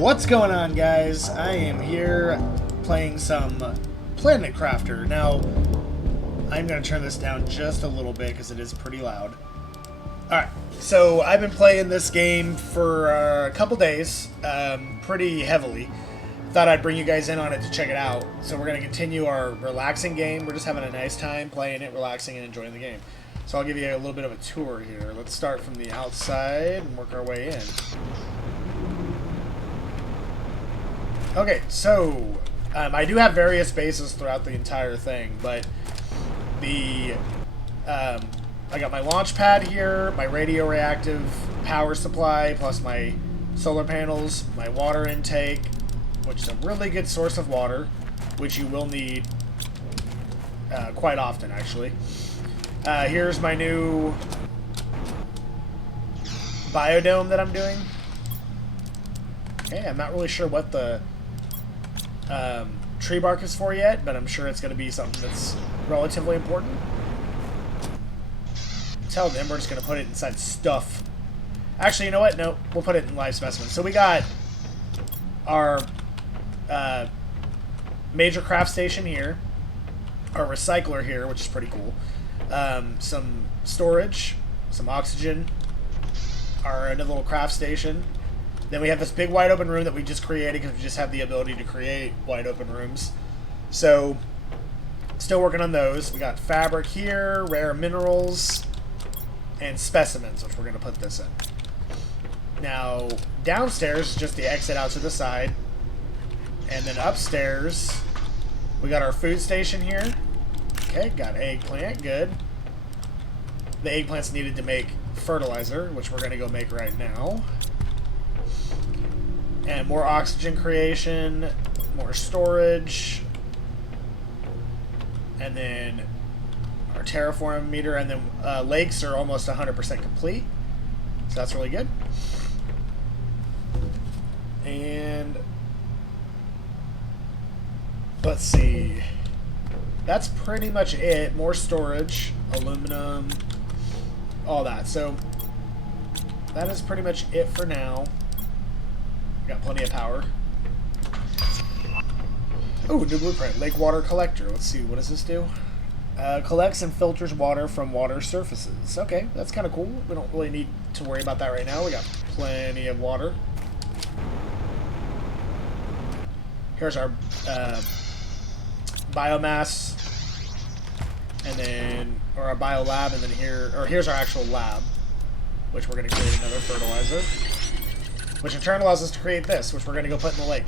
What's going on, guys? I am here playing some Planet Crafter. Now, I'm going to turn this down just a little bit because it is pretty loud. Alright, so I've been playing this game for a couple days, pretty heavily. Thought I'd bring you guys in on it to check it out. So we're going to continue our relaxing game. We're just having a nice time playing it, relaxing, and enjoying the game. So I'll give you a little bit of a tour here. Let's start from the outside and work our way in. Okay, so I do have various bases throughout the entire thing, but the I got my launch pad here, my radio reactive power supply, plus my solar panels, my water intake, which is a really good source of water, which you will need quite often, actually. Here's my new biodome that I'm doing. Okay, I'm not really sure what the tree bark is for yet, but I'm sure it's going to be something that's relatively important. Tell them we're just going to put it inside stuff. Actually, you know what? No, we'll put it in live specimens. So we got our major craft station here, our recycler here, which is pretty cool. Some storage, some oxygen, our little craft station. Then we have this big wide open room that we just created because we just have the ability to create wide open rooms. So, still working on those. We got fabric here, rare minerals, and specimens, which we're going to put this in. Now, downstairs is just the exit out to the side. And then upstairs, we got our food station here. Okay, got eggplant, good. The eggplant's needed to make fertilizer, which we're going to go make right now. And more oxygen creation, more storage, and then our terraform meter, and then lakes are almost 100% complete, so that's really good. And let's see, that's pretty much it. More storage, aluminum, all that. So that is pretty much it for now. Got plenty of power. Oh, new blueprint. Lake water collector. Let's see. What does this do? Collects and filters water from water surfaces. Okay, that's kind of cool. We don't really need to worry about that right now. We got plenty of water. Here's our biomass, and then our bio lab, and then here's our actual lab, which we're going to create another fertilizer. Which in turn allows us to create this, which we're going to go put in the lake.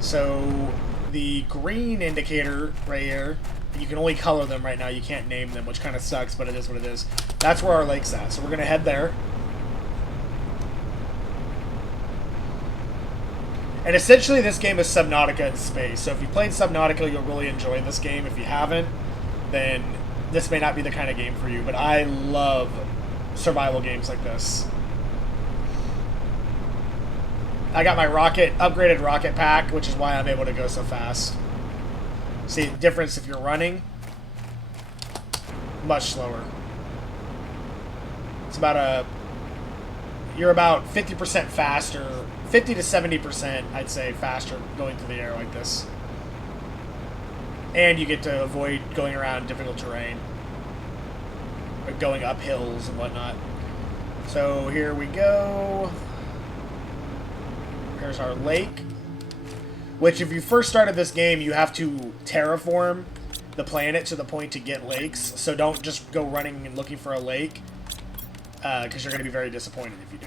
So, the green indicator right here, you can only color them right now, you can't name them, which kind of sucks, but it is what it is. That's where our lake's at, so we're going to head there. And essentially this game is Subnautica in space, so if you played Subnautica, you'll really enjoy this game. If you haven't, then this may not be the kind of game for you, but I love survival games like this. I got my upgraded rocket pack, which is why I'm able to go so fast. See the difference if you're running? Much slower. It's about you're about 50% faster, 50 to 70%, I'd say, faster going through the air like this. And you get to avoid going around difficult terrain, or going up hills and whatnot. So here we go. Here's our lake, which if you first started this game, you have to terraform the planet to the point to get lakes. So don't just go running and looking for a lake, because you're going to be very disappointed if you do.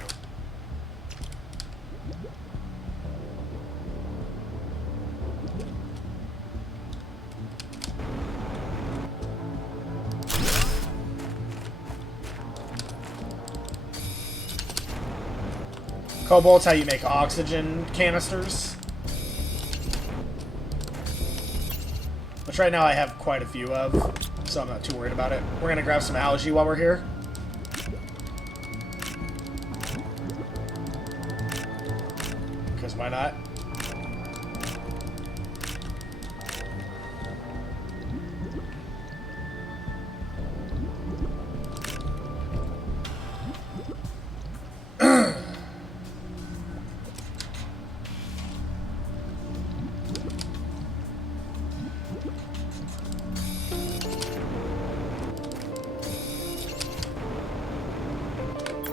Cobalt's how you make oxygen canisters. Which right now I have quite a few of, so I'm not too worried about it. We're going to grab some algae while we're here. Because why not?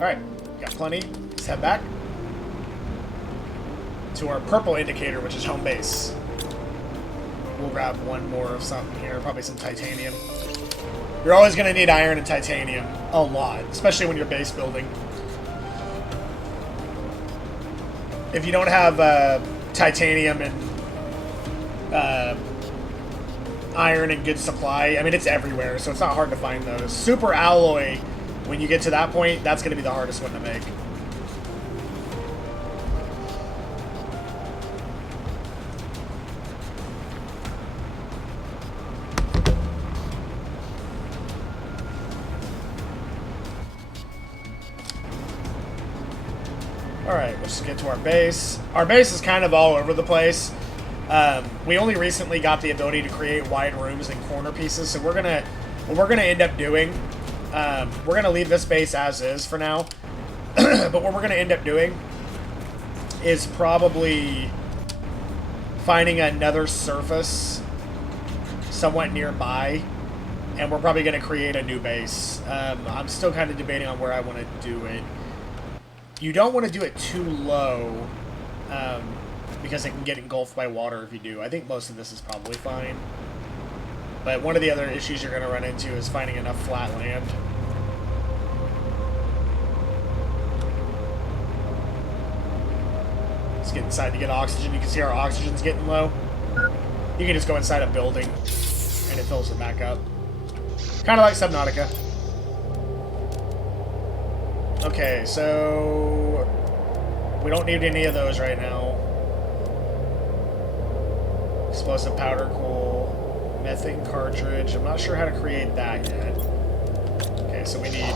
Alright, got plenty. Let's head back to our purple indicator, which is home base. We'll grab one more of something here, probably some titanium. You're always going to need iron and titanium. A lot, especially when you're base building. If you don't have titanium and iron in good supply, I mean, it's everywhere, so it's not hard to find those. Super alloy, when you get to that point, that's going to be the hardest one to make. Alright, let's just get to our base. Our base is kind of all over the place. We only recently got the ability to create wide rooms and corner pieces, so what we're gonna end up doing, we're gonna leave this base as is for now. But what we're gonna end up doing is probably finding another surface somewhat nearby, and we're probably gonna create a new base. I'm still kind of debating on where I want to do it. You don't want to do it too low, because it can get engulfed by water if you do. I think most of this is probably fine. But one of the other issues you're going to run into is finding enough flat land. Let's get inside to get oxygen. You can see our oxygen's getting low. You can just go inside a building, and it fills it back up. Kind of like Subnautica. Okay, so we don't need any of those right now. Explosive powder cool, methane cartridge. I'm not sure how to create that yet. Okay, so we need...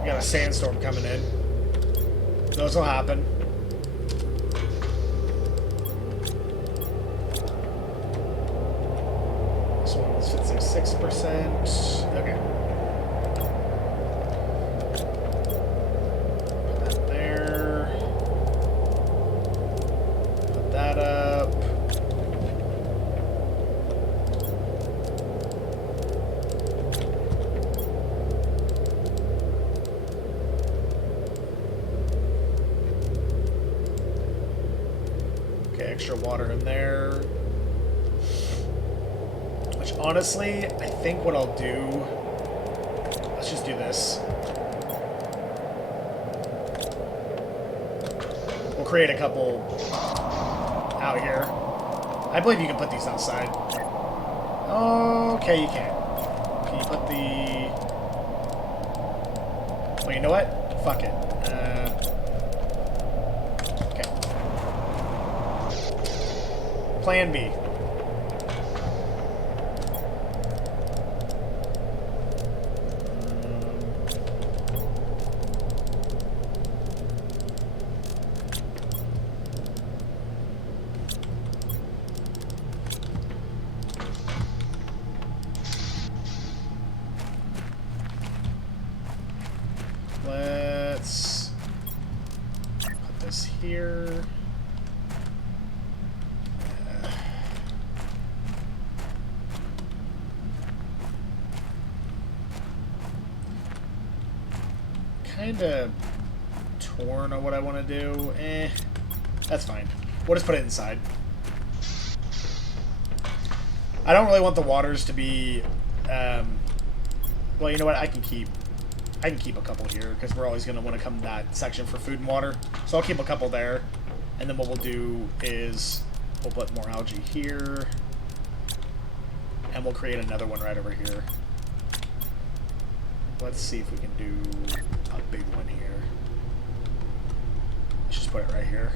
We got a sandstorm coming in. Those will happen. Fits at 6%. Okay. Put that there. Put that up. Okay, extra water in there. Honestly, I think what I'll do... Let's just do this. We'll create a couple out here. I believe you can put these outside. Okay, you can. Can you put the... Well, you know what? Fuck it. Okay. Plan B. Let's put this here. Kind of torn on what I want to do. That's fine. We'll just put it inside. I don't really want the waters to be... well, you know what? I can keep a couple here, because we're always going to want to come to that section for food and water. So I'll keep a couple there. And then what we'll do is we'll put more algae here. And we'll create another one right over here. Let's see if we can do a big one here. Let's just put it right here.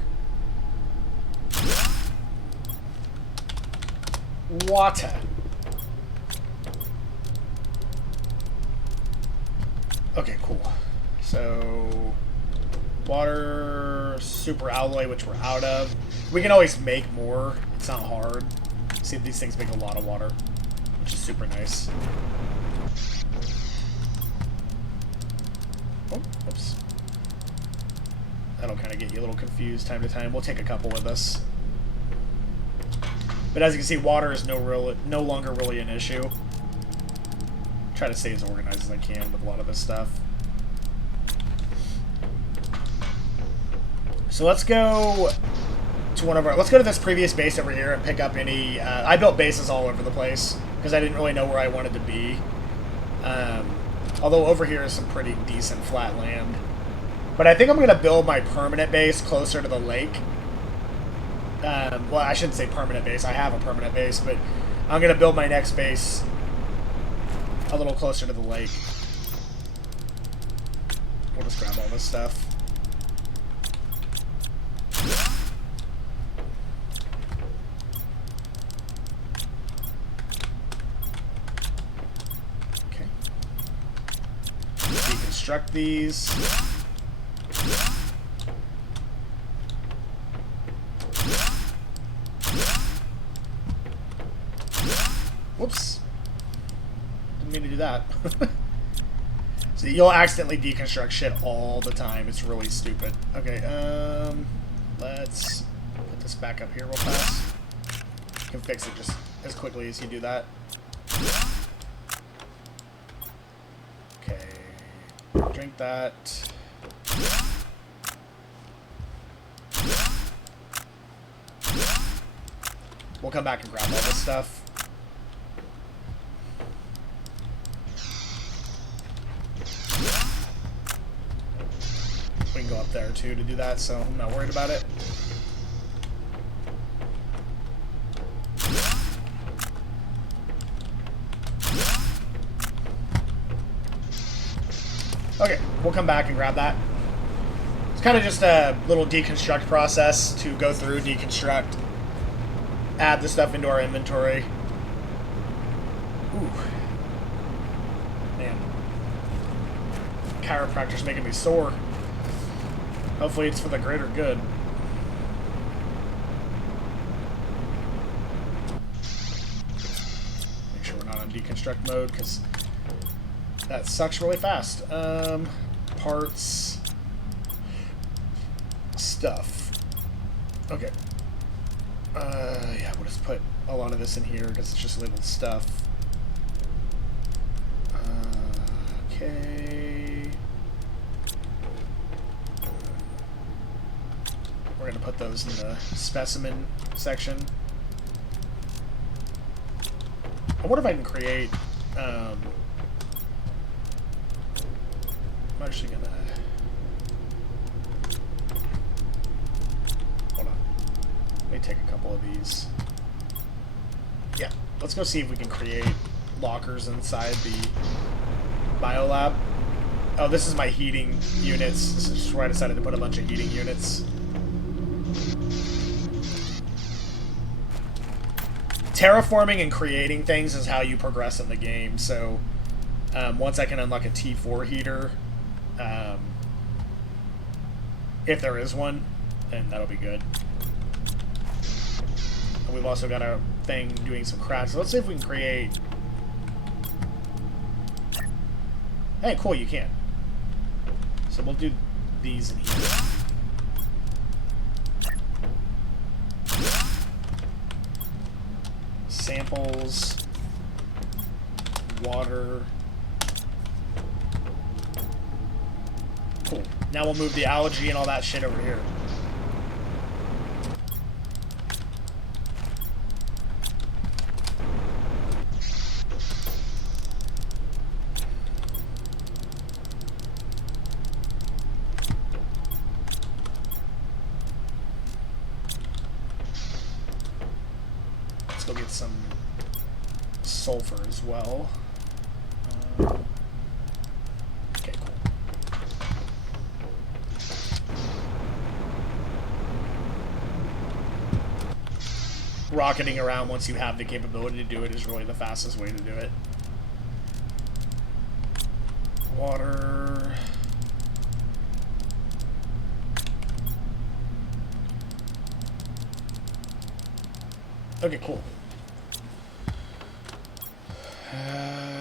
Water. Okay, cool. So, water, super alloy, which we're out of. We can always make more. It's not hard. See, these things make a lot of water, which is super nice. Oh, oops. That'll kind of get you a little confused time to time. We'll take a couple with us. But as you can see, water is no longer really an issue. Try to stay as organized as I can with a lot of this stuff. So let's go to let's go to this previous base over here and pick up any, I built bases all over the place because I didn't really know where I wanted to be. Although over here is some pretty decent flat land. But I think I'm going to build my permanent base closer to the lake. Well, I shouldn't say permanent base. I have a permanent base, but I'm going to build my next base a little closer to the lake. We'll just grab all this stuff. Okay. Deconstruct these. Whoops. Didn't mean to do that. So you'll accidentally deconstruct shit all the time. It's really stupid. Okay, let's put this back up here real fast. You can fix it just as quickly as you do that. Okay. Drink that. We'll come back and grab all this stuff. We can go up there too to do that, so I'm not worried about it. Okay, we'll come back and grab that. It's kind of just a little deconstruct process to go through, deconstruct, add the stuff into our inventory. Ooh. Man. Chiropractor's making me sore. Hopefully it's for the greater good. Make sure we're not on deconstruct mode, because that sucks really fast. Parts. Stuff. Okay. Yeah, we'll just put a lot of this in here, because it's just labeled stuff. Okay. We're going to put those in the specimen section. I wonder if I can create... I'm actually going to... Hold on. Let me take a couple of these. Yeah, let's go see if we can create lockers inside the biolab. Oh, this is my heating units. This is where I decided to put a bunch of heating units. Terraforming and creating things is how you progress in the game. So once I can unlock a T4 heater, if there is one, then that'll be good. And we've also got a thing doing some crafts. So let's see if we can create... Hey, cool, you can. So we'll do these in here. Samples, water. Cool. Now we'll move the algae and all that shit over here. Let's go get some sulfur as well. Okay, cool. Rocketing around once you have the capability to do it is really the fastest way to do it. Water. Okay, cool.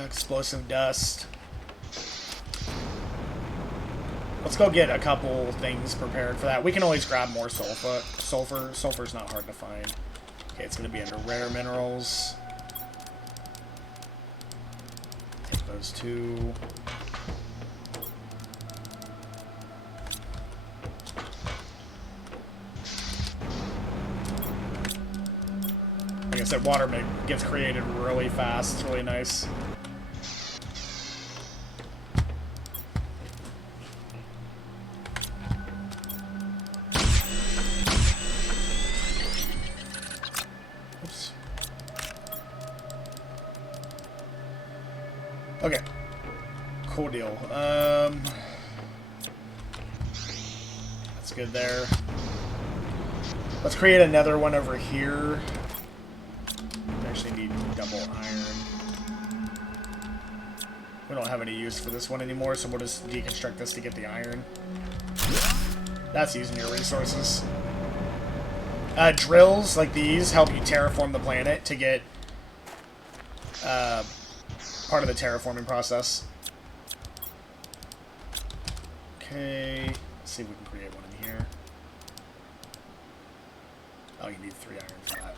Explosive dust. Let's go get a couple things prepared for that. We can always grab more sulfur. Sulfur's not hard to find. Okay, it's going to be under rare minerals. Take those those two. Like I said, water gets created really fast. It's really nice. Oops. Okay. Cool deal. That's good there. Let's create another one over here. Actually need double iron. We don't have any use for this one anymore, so we'll just deconstruct this to get the iron. That's using your resources. Drills like these help you terraform the planet to get part of the terraforming process. Okay, let's see if we can create one in here. Oh, you need 3 iron for that.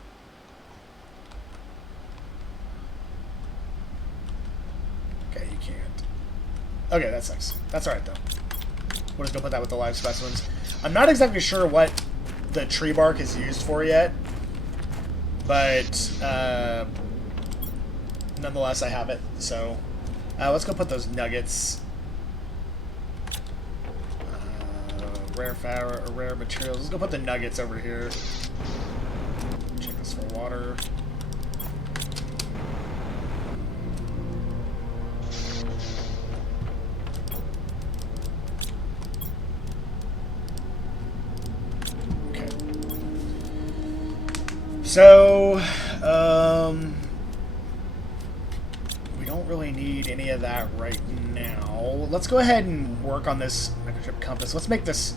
Okay, you can't. Okay, that sucks. That's alright, though. We'll just go put that with the live specimens. I'm not exactly sure what the tree bark is used for yet, but nonetheless, I have it. So let's go put those nuggets. Rare materials. Let's go put the nuggets over here. Check this for water. Okay. So, we don't really need any of that right now. Let's go ahead and work on this microchip compass. Let's make this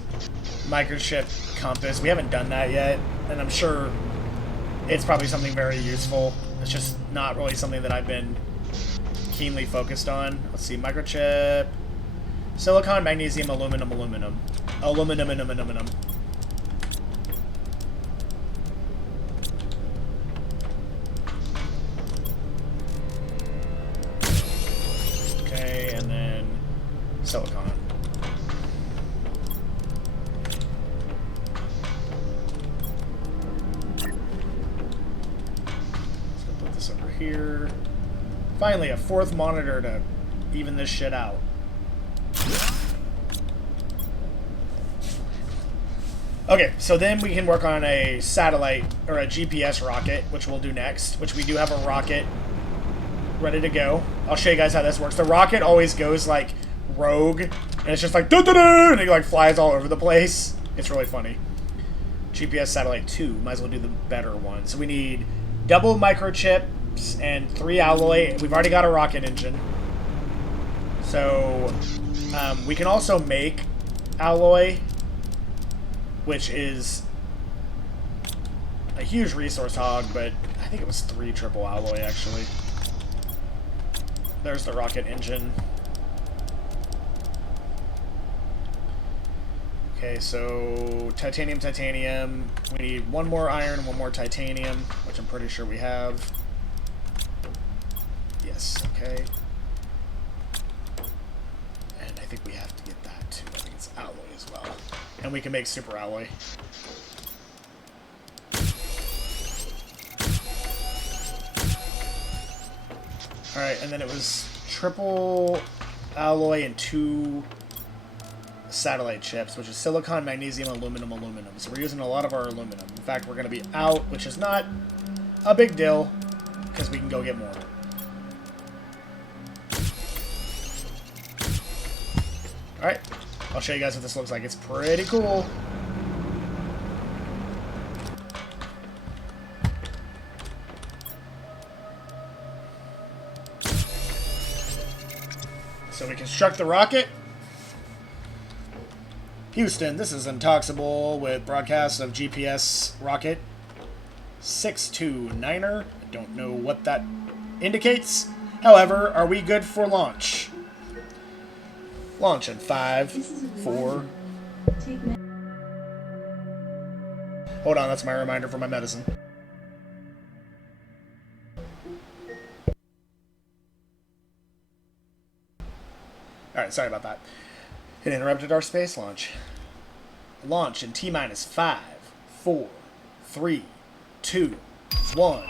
microchip compass. We haven't done that yet, and I'm sure it's probably something very useful. It's just not really something that I've been keenly focused on. Let's see, microchip, silicon, magnesium, aluminum. Okay, and then silicon. Over here. Finally, a 4th monitor to even this shit out. Okay, so then we can work on a satellite, or a GPS rocket, which we'll do next, which we do have a rocket ready to go. I'll show you guys how this works. The rocket always goes, like, rogue, and it's just like, doo-doo-doo, and it, like, flies all over the place. It's really funny. GPS satellite 2, might as well do the better one. So we need double microchips and 3 alloy. We've already got a rocket engine. So we can also make alloy, which is a huge resource hog, but I think it was 3 triple alloy actually. There's the rocket engine. Okay, so titanium. We need 1 more iron, 1 more titanium, which I'm pretty sure we have. Yes, okay. And I think we have to get that too. I think it's alloy as well. And we can make super alloy. Alright, and then it was triple alloy and 2 satellite chips, which is silicon, magnesium, aluminum. So we're using a lot of our aluminum. In fact, we're going to be out, which is not a big deal, because we can go get more. Alright, I'll show you guys what this looks like. It's pretty cool. So we construct the rocket. Houston, this is Intoxable with broadcasts of GPS rocket 629er. I don't know what that indicates. However, are we good for launch? Launch in 5, 4. Hold on, that's my reminder for my medicine. Alright, sorry about that. It interrupted our space launch. Launch in T-minus 5, 4, 3, 2, 1.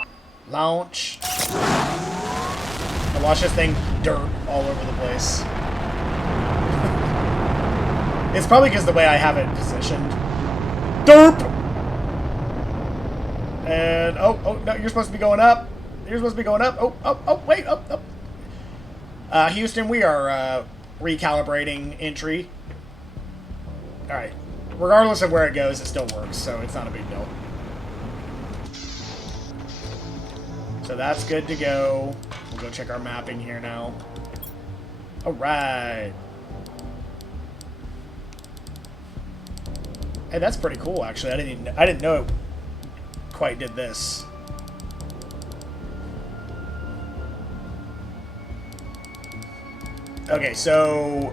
Launch. Now watch this thing dirt all over the place. It's probably because the way I have it positioned. Derp! And, oh, no, you're supposed to be going up. You're supposed to be going up. Oh, wait, up. Houston, we are recalibrating entry. Alright. Regardless of where it goes, it still works, so it's not a big deal. So that's good to go. We'll go check our mapping here now. Alright. Hey, that's pretty cool, actually. I didn't know it quite did this. Okay, so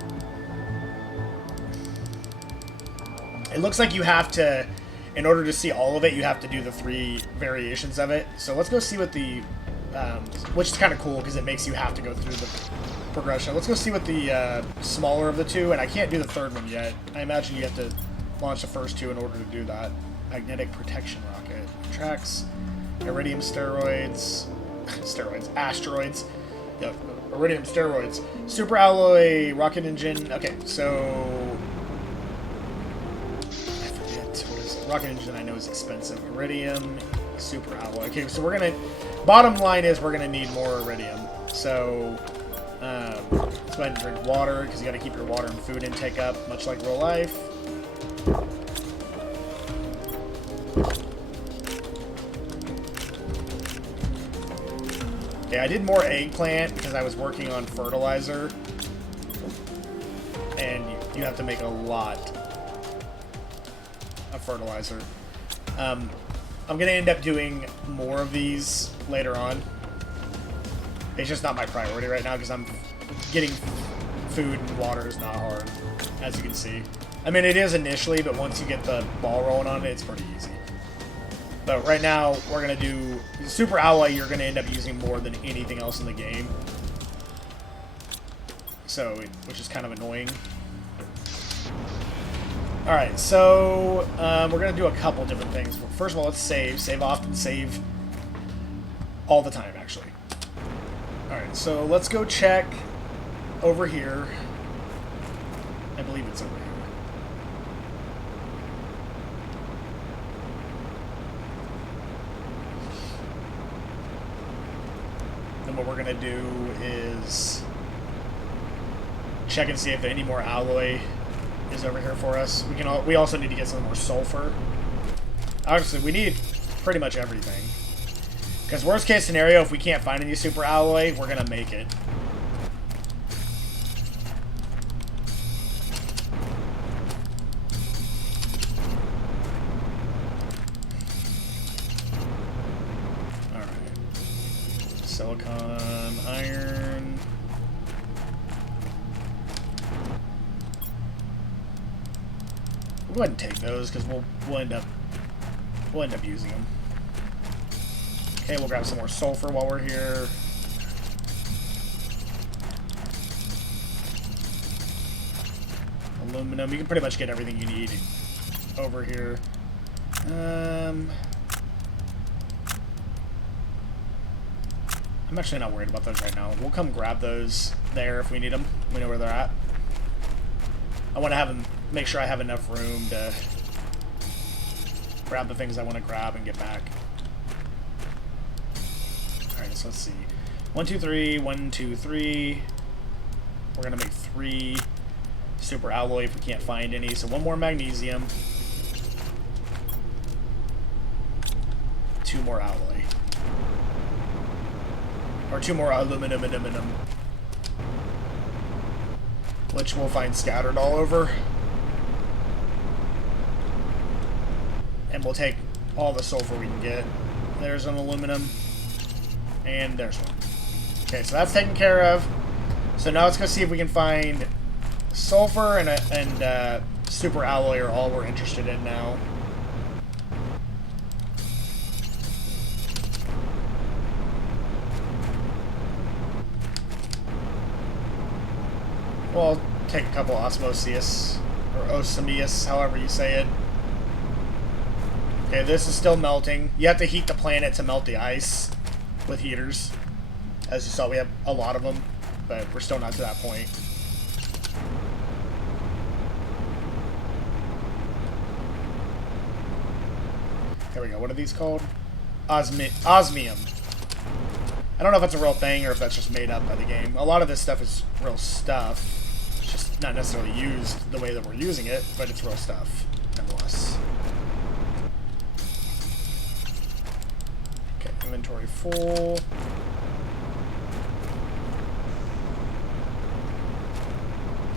it looks like you have to, in order to see all of it, you have to do the 3 variations of it. So let's go see what the, which is kind of cool because it makes you have to go through the progression. Let's go see what the smaller of the 2, and I can't do the 3rd one yet. I imagine you have to launch the first 2 in order to do that. Magnetic protection rocket. Tracks, iridium steroids, asteroids. Yeah, iridium steroids. Super alloy rocket engine. Okay, so I forget what is it? Rocket engine. I know is expensive. Iridium, super alloy. Okay, so we're gonna. Bottom line is we're gonna need more iridium. So let's go ahead and drink water because you got to keep your water and food intake up, much like real life. Yeah, I did more eggplant because I was working on fertilizer. And you have to make a lot of fertilizer. I'm going to end up doing more of these later on. It's just not my priority right now because I'm getting food and water is not hard, as you can see. I mean, it is initially, but once you get the ball rolling on it, it's pretty easy. But right now, we're going to do Super Alloy. You're going to end up using more than anything else in the game. So, which is kind of annoying. Alright, so we're going to do a couple different things. First of all, let's save. Save often, save all the time, actually. Alright, so let's go check over here. I believe it's over here. And what we're going to do is check and see if any more alloy is over here for us. We also need to get some more sulfur. Obviously, we need pretty much everything. Because worst case scenario, if we can't find any super alloy, we're going to make it. Silicon, iron. We'll go ahead and take those because we'll end up using them. Okay, we'll grab some more sulfur while we're here. Aluminum. You can pretty much get everything you need over here. I'm actually not worried about those right now. We'll come grab those there if we need them. We know where they're at. I want to have them, make sure I have enough room to grab the things I want to grab and get back. Alright, so let's see. 1, 2, 3, 1, 2, 3. We're going to make 3 super alloy if we can't find any. So 1 more magnesium. 2 more alloy. Or 2 more aluminum, which we'll find scattered all over. And we'll take all the sulfur we can get. There's an aluminum. And there's one. Okay, so that's taken care of. So now let's go see if we can find sulfur and super alloy are all we're interested in now. Well, I'll take a couple osmosis, or osmosis, however you say it. Okay, this is still melting. You have to heat the planet to melt the ice with heaters. As you saw, we have a lot of them, but we're still not to that point. There we go. What are these called? Osmium. I don't know if that's a real thing or if that's just made up by the game. A lot of this stuff is real stuff. It's just not necessarily used the way that we're using it, but it's real stuff, nonetheless. Okay, inventory full.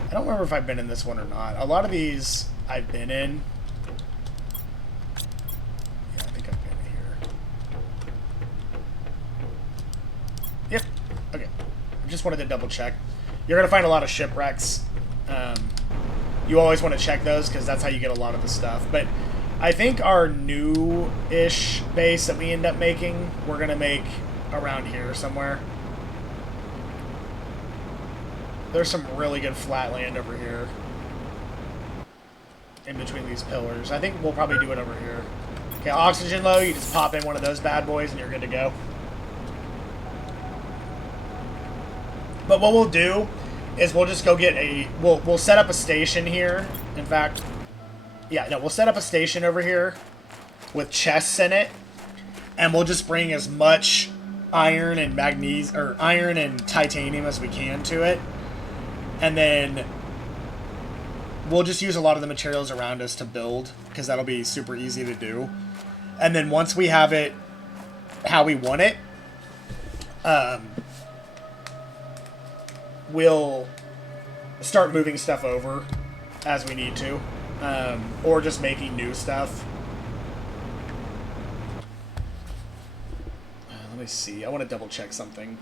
I don't remember if I've been in this one or not. A lot of these I've been in. Yeah, I think I've been here. Yep. Okay. I just wanted to double check. You're going to find a lot of shipwrecks. You always want to check those because that's how you get a lot of the stuff. But I think our new-ish base that we end up making, we're going to make around here somewhere. There's some really good flat land over here. In between these pillars. I think we'll probably do it over here. Okay, oxygen low, you just pop in one of those bad boys and you're good to go. But what we'll do is we'll just go get a... We'll set up a station here. In fact... Yeah, no, we'll set up a station over here with chests in it. And we'll just bring as much iron and magnesium... Or iron and titanium as we can to it. And then we'll just use a lot of the materials around us to build, because that'll be super easy to do. And then once we have it how we want it, we'll start moving stuff over as we need to, or just making new stuff. Let me see. I want to double check something.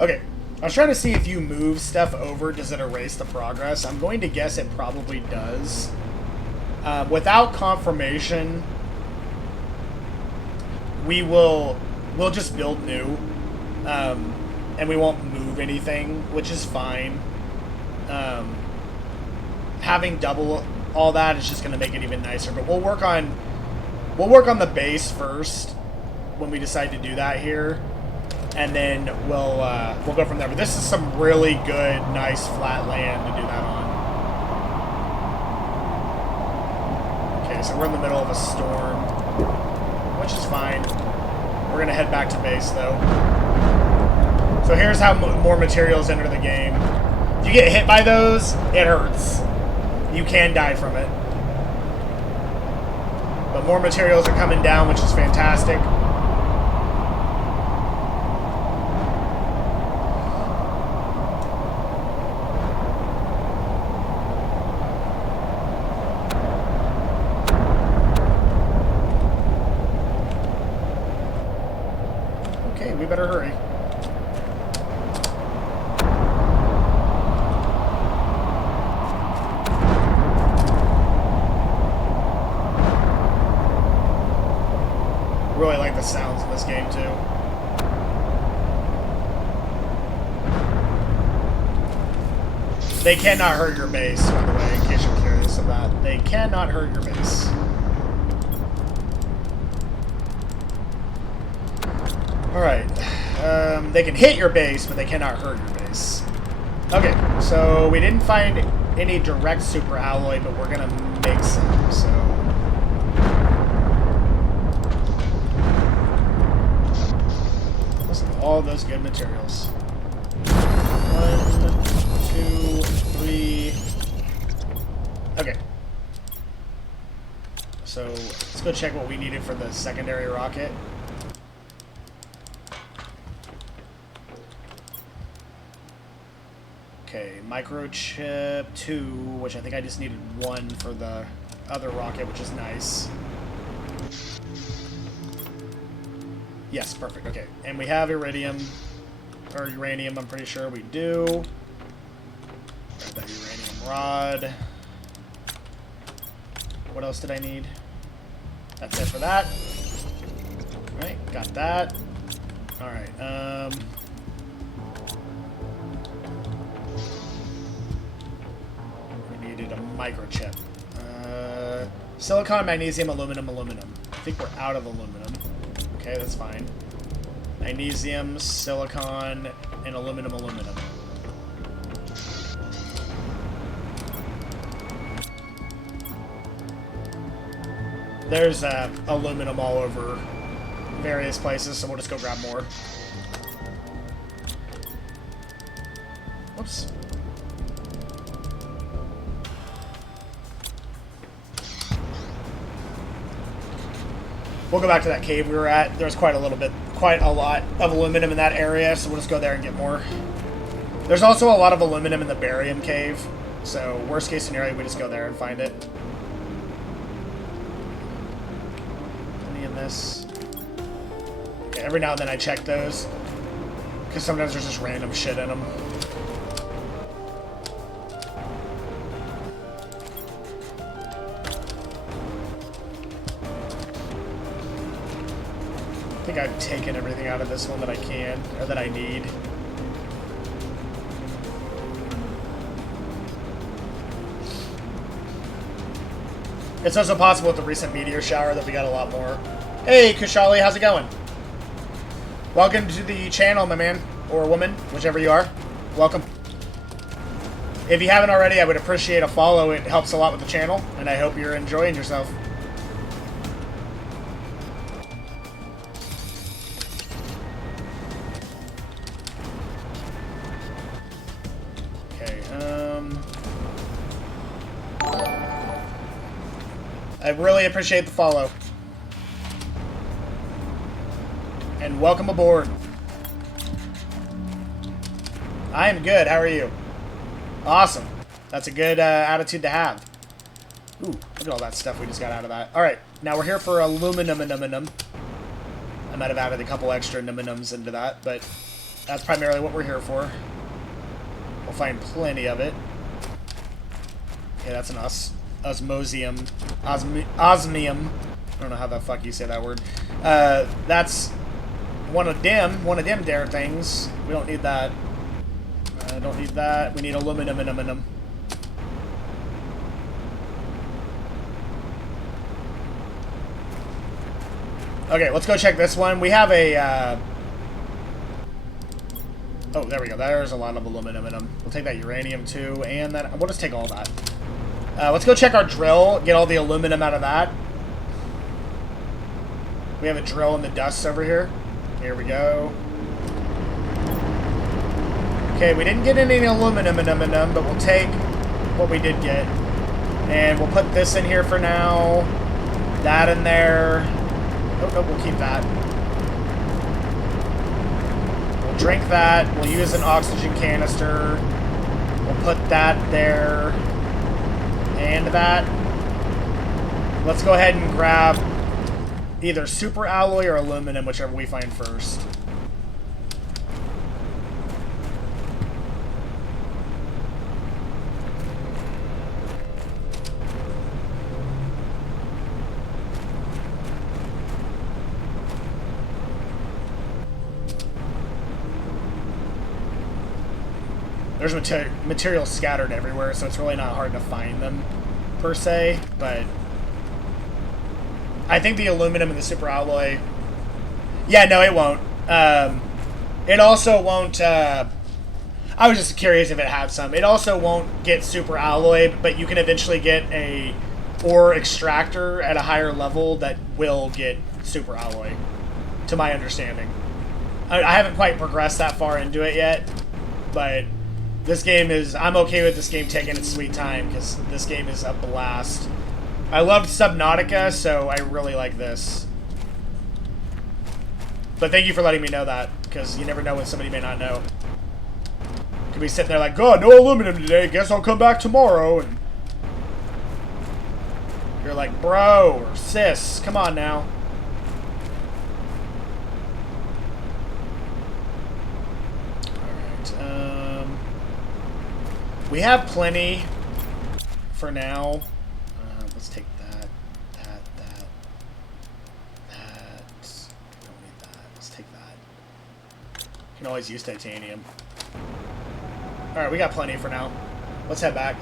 Okay, I was trying to see if you move stuff over, does it erase the progress? I'm going to guess it probably does. Without confirmation, we'll just build new, and we won't move anything, which is fine. Having double all that is just going to make it even nicer. But we'll work on the base first when we decide to do that here. And then we'll go from there. But this is some really good, nice flat land to do that on. Okay, so we're in the middle of a storm, which is fine. We're gonna head back to base though. So here's how more materials enter the game. If you get hit by those, it hurts. You can die from it. But more materials are coming down, which is fantastic. We better hurry. Really like the sounds in this game too. They cannot hurt your base, by the way, in case you're curious of that. They cannot hurt your base. Alright. They can hit your base, but they cannot hurt your base. Okay, so we didn't find any direct super alloy, but we're gonna make some, so... Listen, all those good materials. 1, 2, 3... Okay. So, let's go check what we needed for the secondary rocket. Okay, microchip 2, which I think I just needed 1 for the other rocket, which is nice. Yes, perfect, okay. And we have iridium, or uranium, I'm pretty sure we do. Grab that uranium rod. What else did I need? That's it for that. Alright, got that. Alright, we needed a microchip. Silicon, magnesium, aluminum, aluminum. I think we're out of aluminum. Okay, that's fine. Magnesium, silicon, and aluminum, aluminum. There's aluminum all over various places, so we'll just go grab more. Whoops. We'll go back to that cave we were at. There's quite a lot of aluminum in that area, so we'll just go there and get more. There's also a lot of aluminum in the barium cave, so worst case scenario, we just go there and find it. Any in this? Okay, every now and then I check those, because sometimes there's just random shit in them. I think I've taken everything out of this one that I can, or that I need. It's also possible with the recent meteor shower that we got a lot more. Hey, Kushali, how's it going? Welcome to the channel, my man, or woman, whichever you are. Welcome. If you haven't already, I would appreciate a follow. It helps a lot with the channel, and I hope you're enjoying yourself. I really appreciate the follow. And welcome aboard. I am good. How are you? Awesome. That's a good attitude to have. Ooh, look at all that stuff we just got out of that. Alright, now we're here for aluminum. I might have added a couple extra numinums into that, but that's primarily what we're here for. We'll find plenty of it. Okay, that's an osmium. I don't know how the fuck you say that word. That's one of them dare things. We don't need that. Don't need that. We need aluminum. Okay, let's go check this one. We have a, oh, there we go. There's a lot of aluminum in them. We'll take that uranium, too, and that... We'll just take all that. Let's go check our drill, get all the aluminum out of that. We have a drill in the dust over here. Here we go. Okay, we didn't get any aluminum, but we'll take what we did get. And we'll put this in here for now. That in there. Oh, no, we'll keep that. We'll drink that. We'll use an oxygen canister. We'll put that there. And that. Let's go ahead and grab either super alloy or aluminum, whichever we find first. There's material scattered everywhere, so it's really not hard to find them, per se, but I think the aluminum and the super alloy... Yeah, no, it won't. It also won't... I I was just curious if it had some. It also won't get super alloy, but you can eventually get a ore extractor at a higher level that will get super alloy, to my understanding. I haven't quite progressed that far into it yet, but this game is... I'm okay with this game taking its sweet time, because this game is a blast. I loved Subnautica, so I really like this. But thank you for letting me know that, because you never know when somebody may not know. Could be sitting there like, God, no aluminum today, guess I'll come back tomorrow. And you're like, bro, or sis, come on now. Alright, we have plenty for now. Let's take that. We don't need that. Let's take that. You can always use titanium. Alright, we got plenty for now. Let's head back.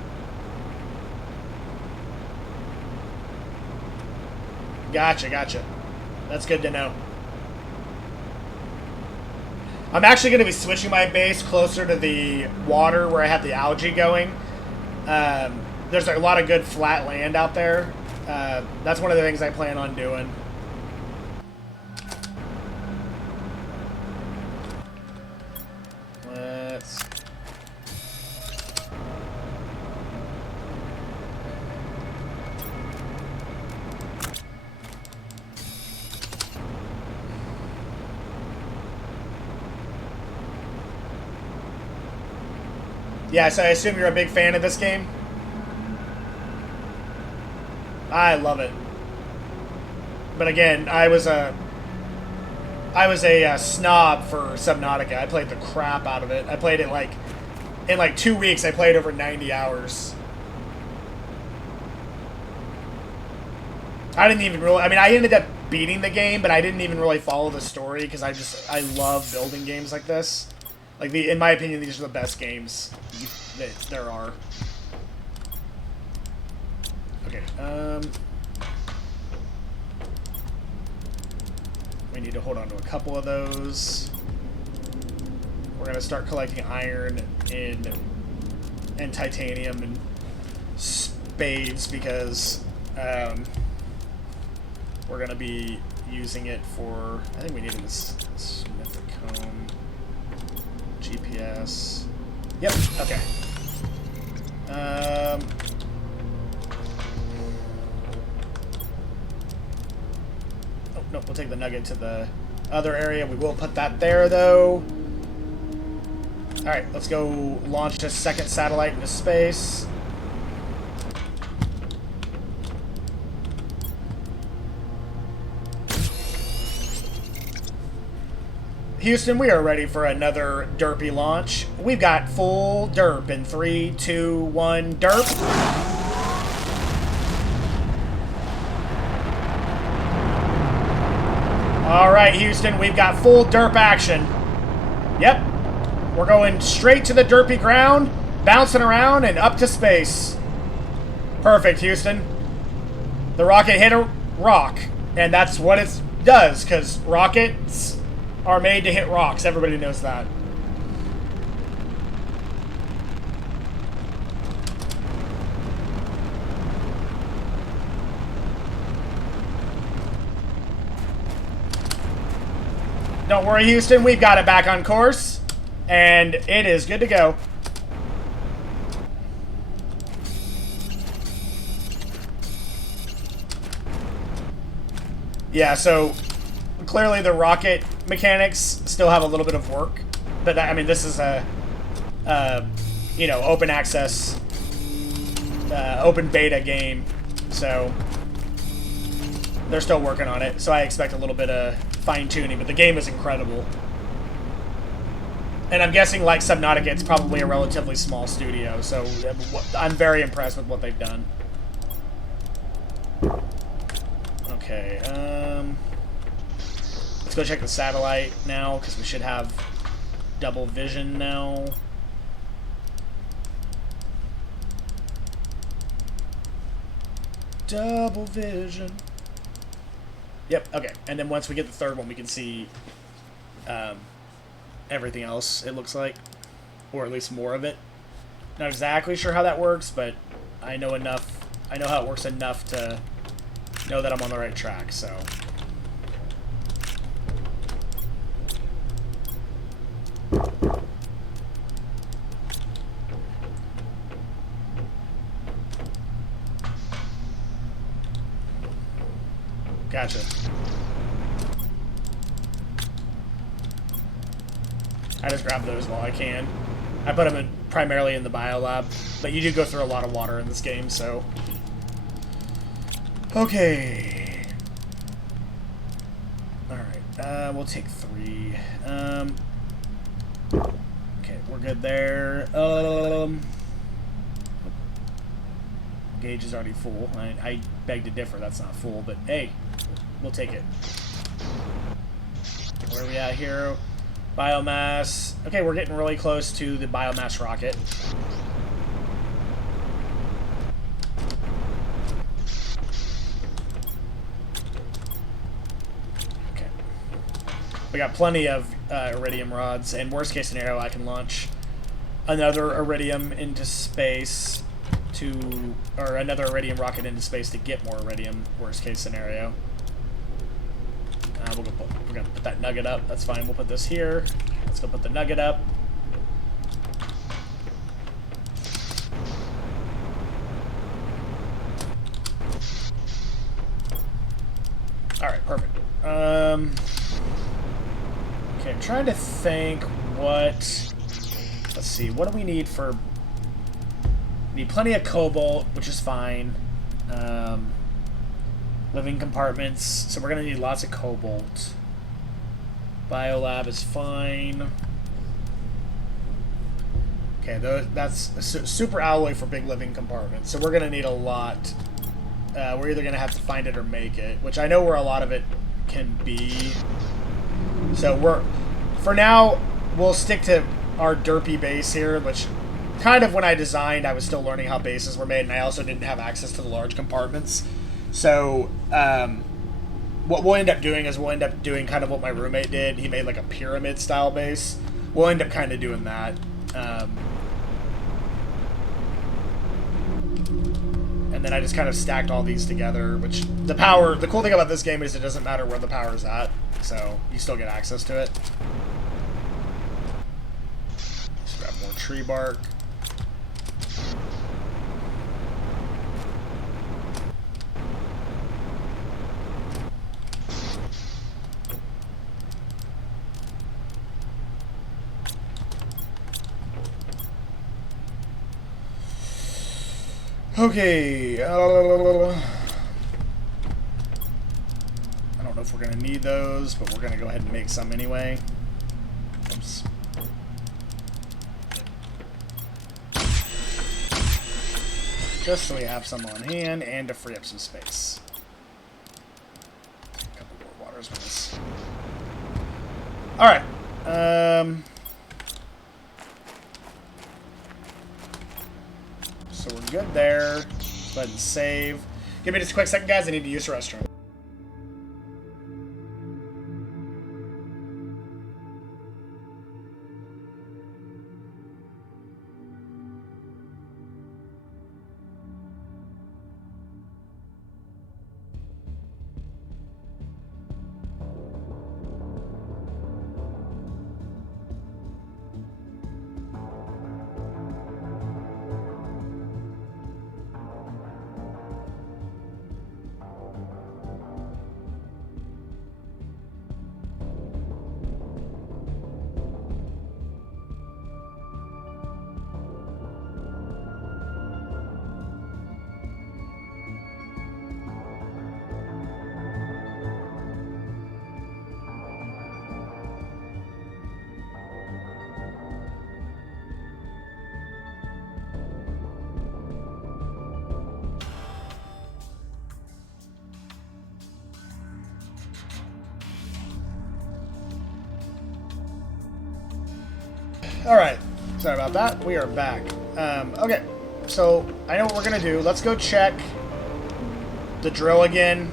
Gotcha. That's good to know. I'm actually going to be switching my base closer to the water where I have the algae going. There's a lot of good flat land out there. That's one of the things I plan on doing. Let's... Yeah, so I assume you're a big fan of this game? I love it. But again, I was a snob for Subnautica. I played the crap out of it. I played it like... In like 2 weeks, I played over 90 hours. I didn't even really... I mean, I ended up beating the game, but I didn't even really follow the story, because I love building games like this. Like, in my opinion, these are the best games that there are. Okay, we need to hold on to a couple of those. We're gonna start collecting iron and titanium and spades, because we're gonna be using it for... I think we needed this smithicone. GPS. Yep, okay. Oh, no, we'll take the nugget to the other area. We will put that there, though. Alright, let's go launch this second satellite into space. Houston, we are ready for another derpy launch. We've got full derp in 3, 2, 1, derp. Alright, Houston, we've got full derp action. Yep. We're going straight to the derpy ground, bouncing around, and up to space. Perfect, Houston. The rocket hit a rock, and that's what it does, because rockets are made to hit rocks. Everybody knows that. Don't worry, Houston. We've got it back on course, and it is good to go. Yeah, so clearly the rocket mechanics still have a little bit of work, but I mean, this is a you know, open access, open beta game, so they're still working on it. So I expect a little bit of fine-tuning, but the game is incredible. And I'm guessing, like Subnautica, it's probably a relatively small studio, so I'm very impressed with what they've done. Okay, let's go check the satellite now, because we should have double vision now. Double vision. Yep, okay. And then once we get the third one, we can see everything else, it looks like. or at least more of it. Not exactly sure how that works, but I know enough. I know how it works enough to know that I'm on the right track, so. Gotcha. I just grab those while I can. I put them in, primarily in the biolab, but you do go through a lot of water in this game, so. Okay. Alright, we'll take 3. Okay, we're good there. Gauge is already full. I beg to differ, that's not full, but hey, we'll take it. Where are we at here? Biomass. Okay, we're getting really close to the biomass rocket. Okay. We got plenty of iridium rods, and worst case scenario, I can launch another iridium into space or another iridium rocket into space to get more iridium, worst case scenario. We're going to put that nugget up. That's fine. We'll put this here. Let's go put the nugget up. Alright, perfect. Okay, I'm trying to think what... Let's see. What do we need for... We need plenty of cobalt, which is fine. Living compartments, so we're going to need lots of cobalt. Biolab is fine. Okay, that's super alloy for big living compartments, so we're going to need a lot. We're either going to have to find it or make it, which I know where a lot of it can be. So for now, we'll stick to our derpy base here, which kind of when I designed, I was still learning how bases were made, and I also didn't have access to the large compartments. So, what we'll end up doing is we'll end up doing kind of what my roommate did. He made like a pyramid-style base. We'll end up kind of doing that. And then I just kind of stacked all these together, which the cool thing about this game is it doesn't matter where the power's at, so you still get access to it. Let's grab more tree bark. Okay, I don't know if we're going to need those, but we're going to go ahead and make some anyway. Oops. Just so we have some on hand and to free up some space. A couple more waters with this. Alright. So we're good there. Let's go ahead and save. Give me just a quick second, guys. I need to use the restroom. Alright, sorry about that. We are back. Okay, so I know what we're going to do. Let's go check the drill again,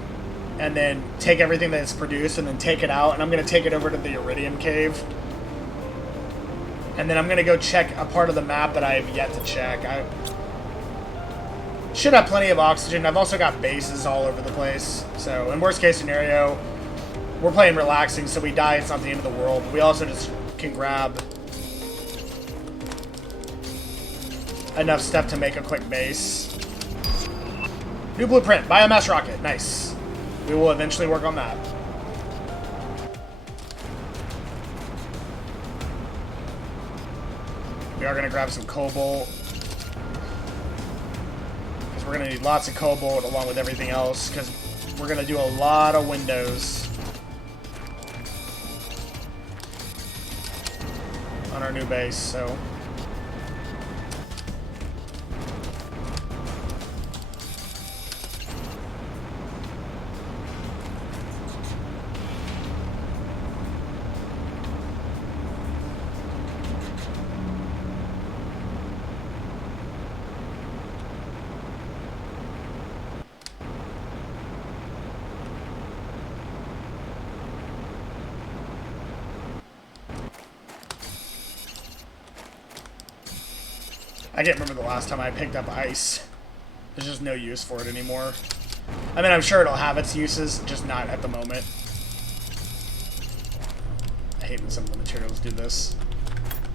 and then take everything that's produced, and then take it out, and I'm going to take it over to the Iridium Cave. And then I'm going to go check a part of the map that I have yet to check. I should have plenty of oxygen. I've also got bases all over the place. So, in worst case scenario, we're playing relaxing, so we die, it's not the end of the world. We also just can grab enough stuff to make a quick base. New blueprint, biomass rocket, nice. We will eventually work on that. We are going to grab some cobalt, because we're going to need lots of cobalt along with everything else, because we're going to do a lot of windows on our new base, so... I can't remember the last time I picked up ice. There's just no use for it anymore. I mean, I'm sure it'll have its uses, just not at the moment. I hate when some of the materials do this.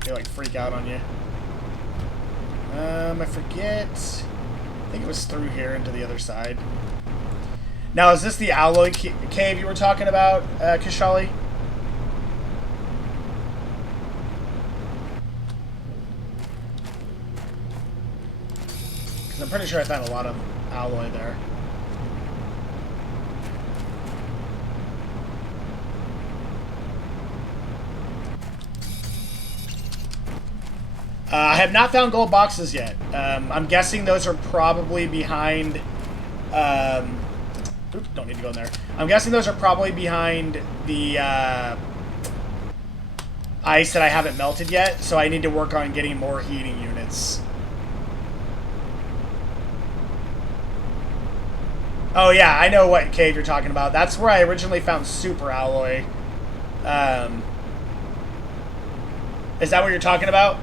They like freak out on you. I forget. I think it was through here into the other side. Now, is this the alloy cave you were talking about, Kishali? I'm pretty sure I found a lot of alloy there. I have not found gold boxes yet. I'm guessing those are probably behind... oops, don't need to go in there. I'm guessing those are probably behind the ice that I haven't melted yet, so I need to work on getting more heating units. Oh yeah, I know what cave you're talking about. That's where I originally found super alloy. Is that what you're talking about?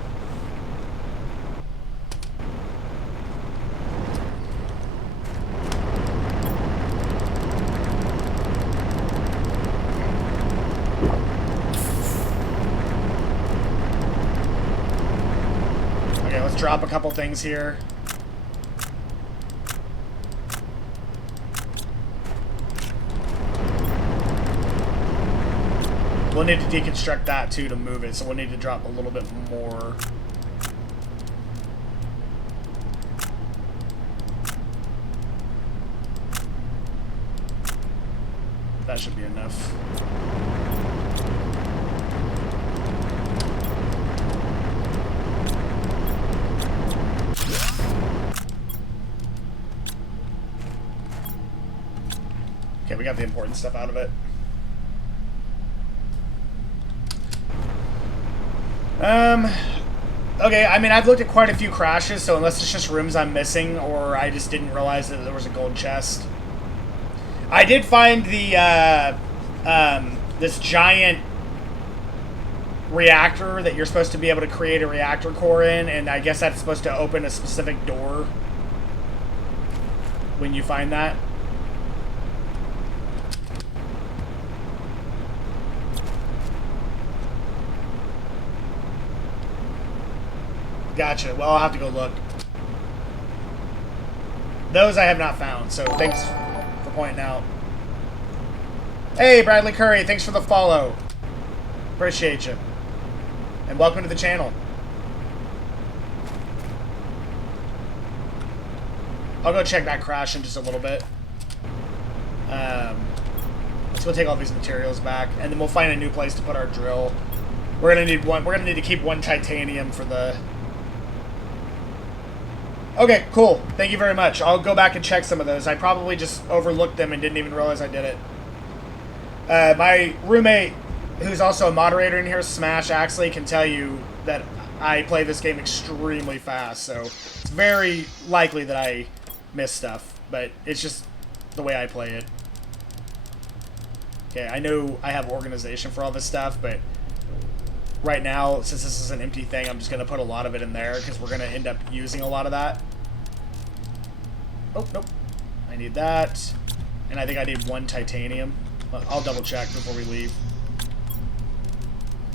Okay, let's drop a couple things here. We'll need to deconstruct that too to move it, so we'll need to drop a little bit more. That should be enough. Okay, we got the important stuff out of it. Okay, I mean, I've looked at quite a few crashes, so unless it's just rooms I'm missing, or I just didn't realize that there was a gold chest. I did find the, this giant reactor that you're supposed to be able to create a reactor core in, and I guess that's supposed to open a specific door when you find that. Gotcha. Well, I'll have to go look. Those I have not found, so thanks for pointing out. Hey, Bradley Curry, thanks for the follow. Appreciate you. And welcome to the channel. I'll go check that crash in just a little bit. Let's go take all these materials back, and then we'll find a new place to put our drill. We're gonna need one. We're gonna need to keep one titanium for the... Okay, cool. Thank you very much. I'll go back and check some of those. I probably just overlooked them and didn't even realize I did it. My roommate, who's also a moderator in here, Smash Axley, can tell you that I play this game extremely fast, so it's very likely that I miss stuff, but it's just the way I play it. Okay, I know I have organization for all this stuff, but right now, since this is an empty thing, I'm just going to put a lot of it in there because we're going to end up using a lot of that. Oh, nope. I need that. And I think I need 1 titanium. I'll double check before we leave.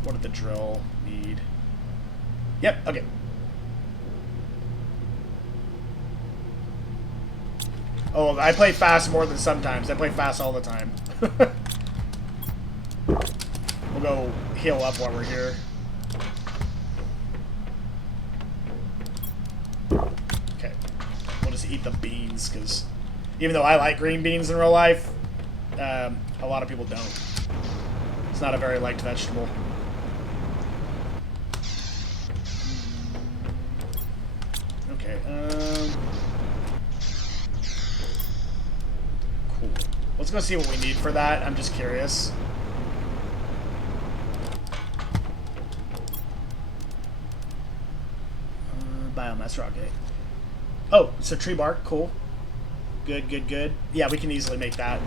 What did the drill need? Yep, okay. Oh, I play fast more than sometimes. I play fast all the time. We'll go heal up while we're here. Okay. We'll just eat the beans, because even though I like green beans in real life, a lot of people don't. It's not a very liked vegetable. Okay, cool. Let's go see what we need for that. I'm just curious. Biomass rocket. Oh, so tree bark, cool. Good, good, good. Yeah, we can easily make that.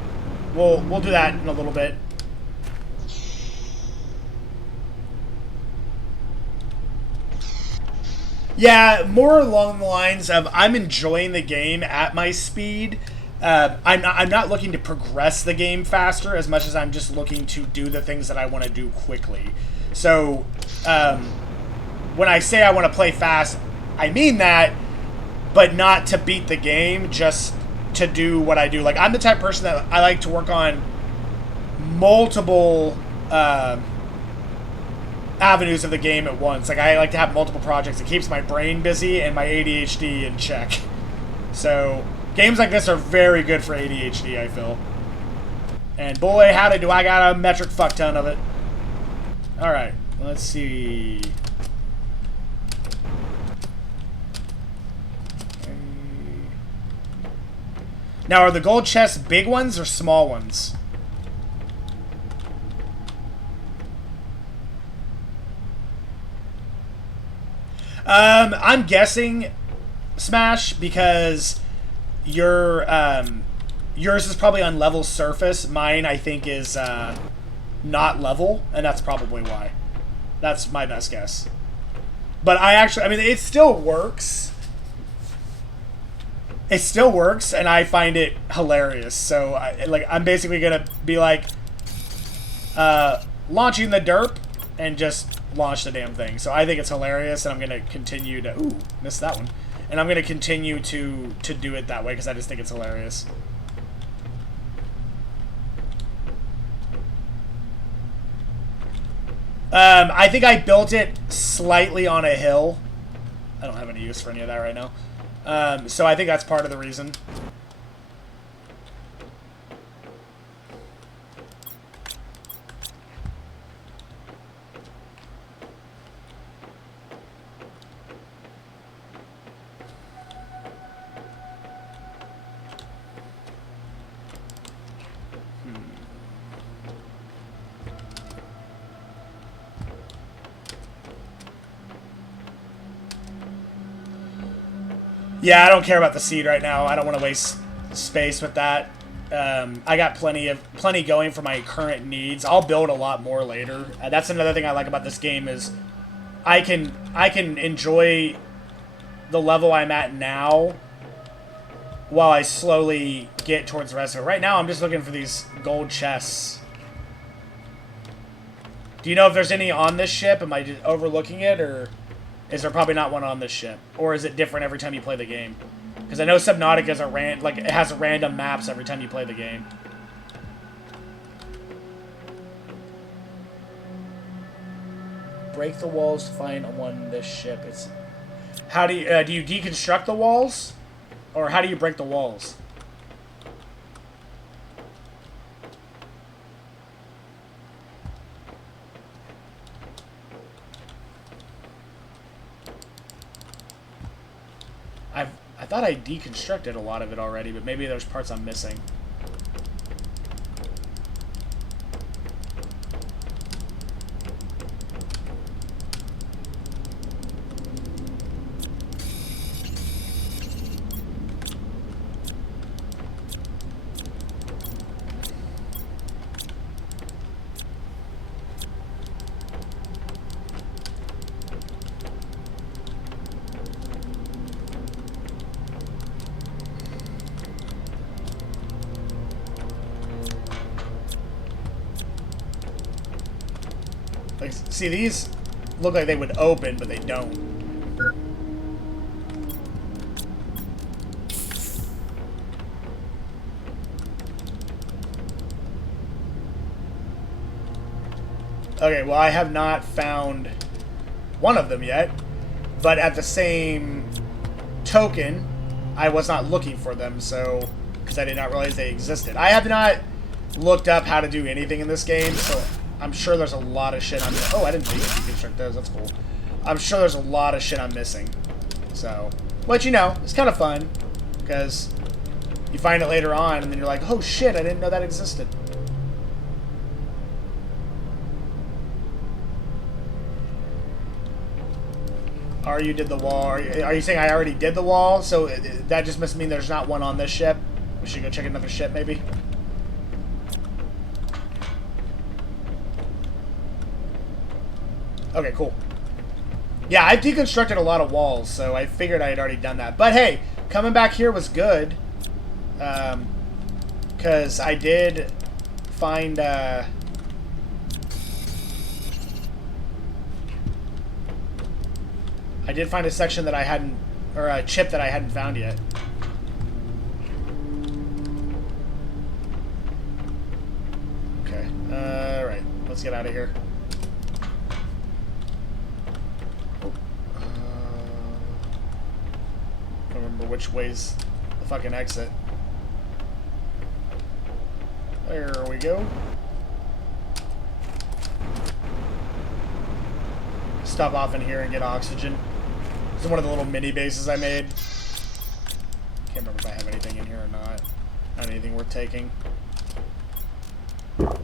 We'll do that in a little bit. Yeah, more along the lines of I'm enjoying the game at my speed. I'm not looking to progress the game faster as much as I'm just looking to do the things that I want to do quickly. So, when I say I want to play fast, I mean that, but not to beat the game, just to do what I do. Like, I'm the type of person that I like to work on multiple avenues of the game at once. Like, I like to have multiple projects. It keeps my brain busy and my ADHD in check. So, games like this are very good for ADHD, I feel. And boy, howdy do I got a metric fuck ton of it. Alright, let's see. Now, are the gold chests big ones or small ones? I'm guessing Smash because yours is probably on level surface. Mine, I think, is not level, and that's probably why. That's my best guess. But I mean, it still works. It still works, and I find it hilarious. So, I'm basically gonna be like, launching the derp, and just launch the damn thing. So I think it's hilarious, and I'm gonna continue to. Ooh, missed that one. And I'm gonna continue to do it that way because I just think it's hilarious. I think I built it slightly on a hill. I don't have any use for any of that right now. So I think that's part of the reason. Yeah, I don't care about the seed right now. I don't want to waste space with that. I got plenty going for my current needs. I'll build a lot more later. That's another thing I like about this game is I can enjoy the level I'm at now while I slowly get towards the rest of it. Right now, I'm just looking for these gold chests. Do you know if there's any on this ship? Am I just overlooking it, or is there probably not one on this ship? Or is it different every time you play the game? Because I know Subnautica's it has random maps every time you play the game. Break the walls to find one this ship. It's how do you deconstruct the walls, or how do you break the walls? I thought I deconstructed a lot of it already, but maybe there's parts I'm missing. Like, see, these look like they would open, but they don't. Okay, well, I have not found one of them yet, but at the same token, I was not looking for them, so, because I did not realize they existed. I have not looked up how to do anything in this game, so I'm sure there's a lot of shit I'm missing. Oh, I didn't think you could construct those. That's cool. I'm sure there's a lot of shit I'm missing. So, but you know, it's kind of fun, because you find it later on, and then you're like, oh shit, I didn't know that existed. You did the wall. Are you saying I already did the wall? So that just must mean there's not one on this ship. We should go check another ship, maybe. Okay, cool. Yeah, I deconstructed a lot of walls, so I figured I had already done that. But hey, coming back here was good. Because I did find... I did find a section that I hadn't, or a chip that I hadn't found yet. Okay, alright, let's get out of here. Oh. Don't remember which way's the fucking exit. There we go. Stop off in here and get oxygen. This is one of the little mini bases I made. Can't remember if I have anything in here or not. Not anything worth taking. Okay.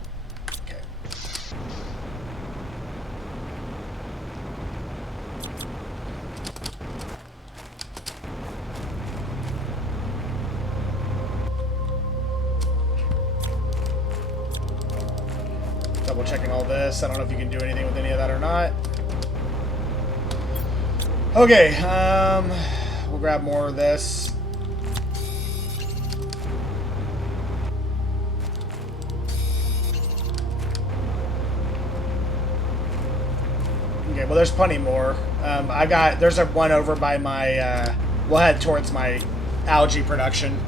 Double checking all this. I don't know if you can do anything with any of that or not. Okay, we'll grab more of this. Okay, well, there's plenty more. There's a one over by my, we'll head towards my algae production.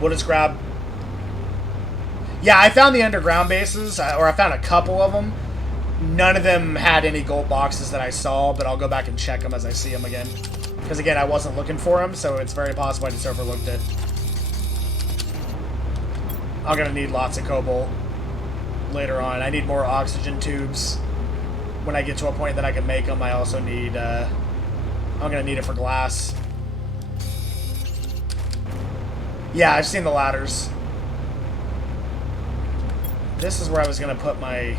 We'll just grab... Yeah, I found the underground bases, or I found a couple of them. None of them had any gold boxes that I saw, but I'll go back and check them as I see them again. Because again, I wasn't looking for them, so it's very possible I just overlooked it. I'm going to need lots of cobalt later on. I need more oxygen tubes. When I get to a point that I can make them, I also need... I'm going to need it for glass. Yeah, I've seen the ladders. This is where I was going to put my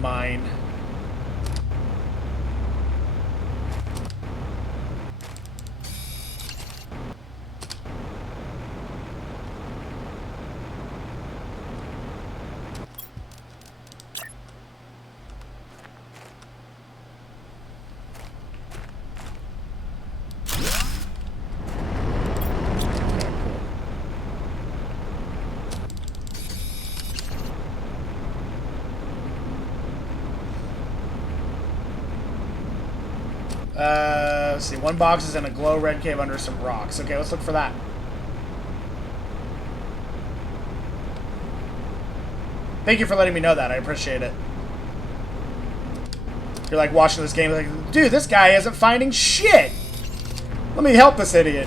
mine. Let's see. One box is in a glow red cave under some rocks. Okay, let's look for that. Thank you for letting me know that. I appreciate it. You're like watching this game like, dude, this guy isn't finding shit. Let me help this idiot.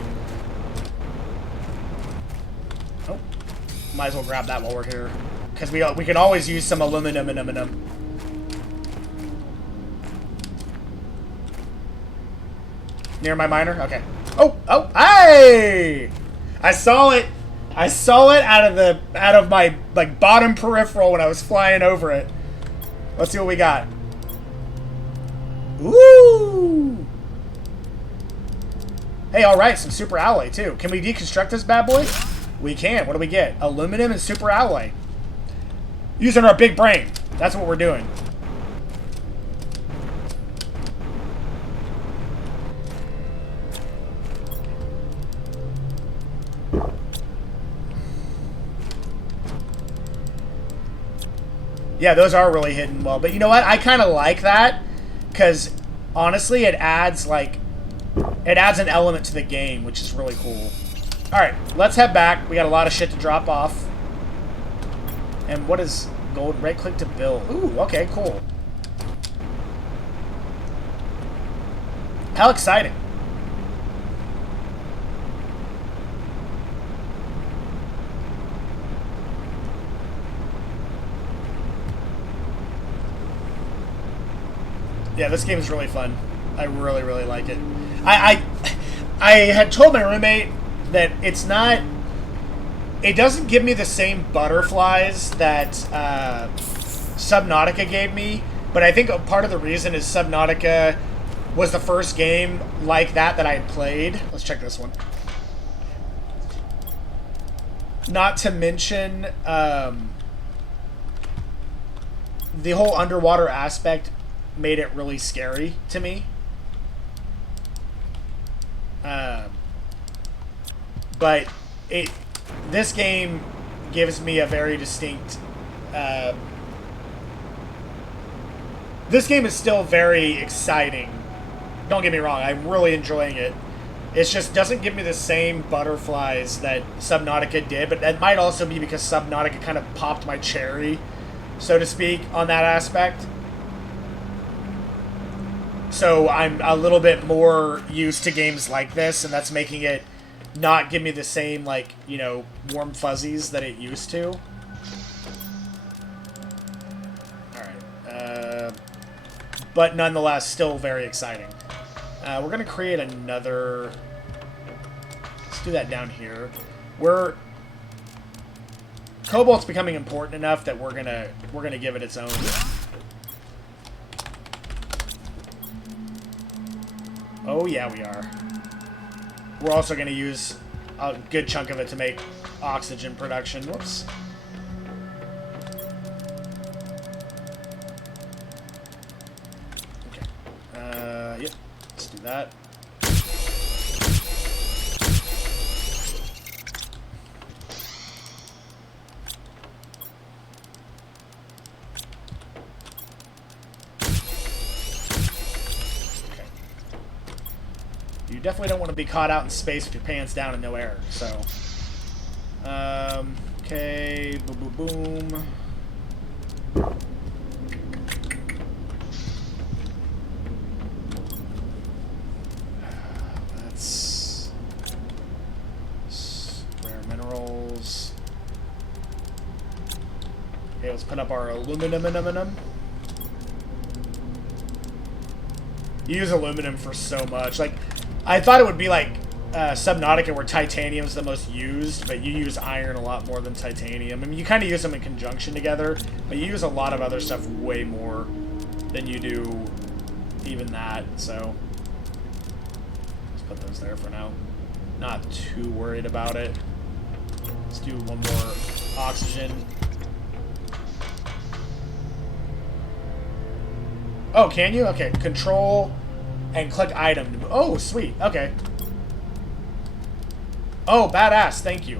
Oh, might as well grab that while we're here, because we can always use some aluminum. Near my miner? Okay. Oh, hey! I saw it out of my like bottom peripheral when I was flying over it. Let's see what we got. Woo! Hey, alright, some super alloy too. Can we deconstruct this bad boy? We can. What do we get? Aluminum and super alloy. Using our big brain. That's what we're doing. Yeah, those are really hidden well. But you know what? I kind of like that because honestly, it adds an element to the game, which is really cool. All right, let's head back. We got a lot of shit to drop off. And what is gold? Right click to build. Ooh, okay, cool. How exciting. Yeah, this game is really fun. I really, really like it. I had told my roommate that it's not... It doesn't give me the same butterflies that Subnautica gave me, but I think a part of the reason is Subnautica was the first game like that I had played. Let's check this one. Not to mention the whole underwater aspect made it really scary to me. But this game gives me a very distinct... this game is still very exciting. Don't get me wrong, I'm really enjoying it. It just doesn't give me the same butterflies that Subnautica did, but that might also be because Subnautica kind of popped my cherry, so to speak, on that aspect. So I'm a little bit more used to games like this, and that's making it not give me the same, like, you know, warm fuzzies that it used to. Alright. But nonetheless, still very exciting. We're going to create another... Let's do that down here. Cobalt's becoming important enough that we're gonna give it its own. Oh yeah, we are. We're also gonna use a good chunk of it to make oxygen production. Whoops. Okay. Yep. Let's do that. Definitely don't want to be caught out in space with your pants down and no air, so. Okay, boom, boom, boom. That's rare minerals. Okay, let's put up our aluminum. You use aluminum for so much, like. I thought it would be like Subnautica, where titanium's the most used, but you use iron a lot more than titanium. I mean, you kind of use them in conjunction together, but you use a lot of other stuff way more than you do even that, so... Let's put those there for now. Not too worried about it. Let's do one more oxygen. Oh, can you? Okay, control... and click item. Oh, sweet. Okay. Oh, badass. Thank you.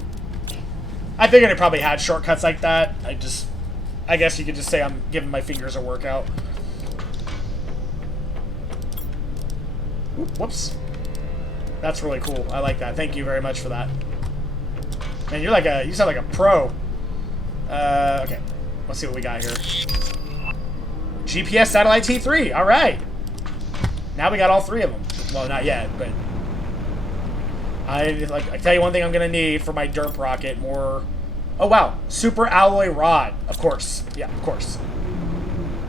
I figured it probably had shortcuts like that. I guess you could just say I'm giving my fingers a workout. Oop, whoops. That's really cool. I like that. Thank you very much for that. Man, you sound like a pro. Okay. Let's see what we got here. GPS satellite T3. All right. Now we got all three of them. Well, not yet, but I tell you one thing I'm gonna need for my derp rocket. More. Oh wow, super alloy rod. Of course, yeah, of course.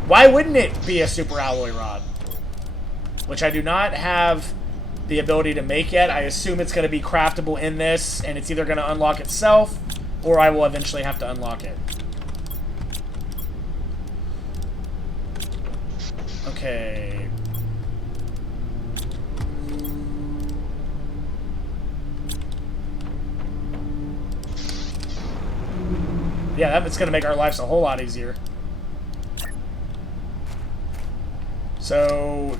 Why wouldn't it be a super alloy rod? Which I do not have the ability to make yet. I assume it's gonna be craftable in this, and it's either gonna unlock itself, or I will eventually have to unlock it. Okay. Yeah, that's going to make our lives a whole lot easier. So,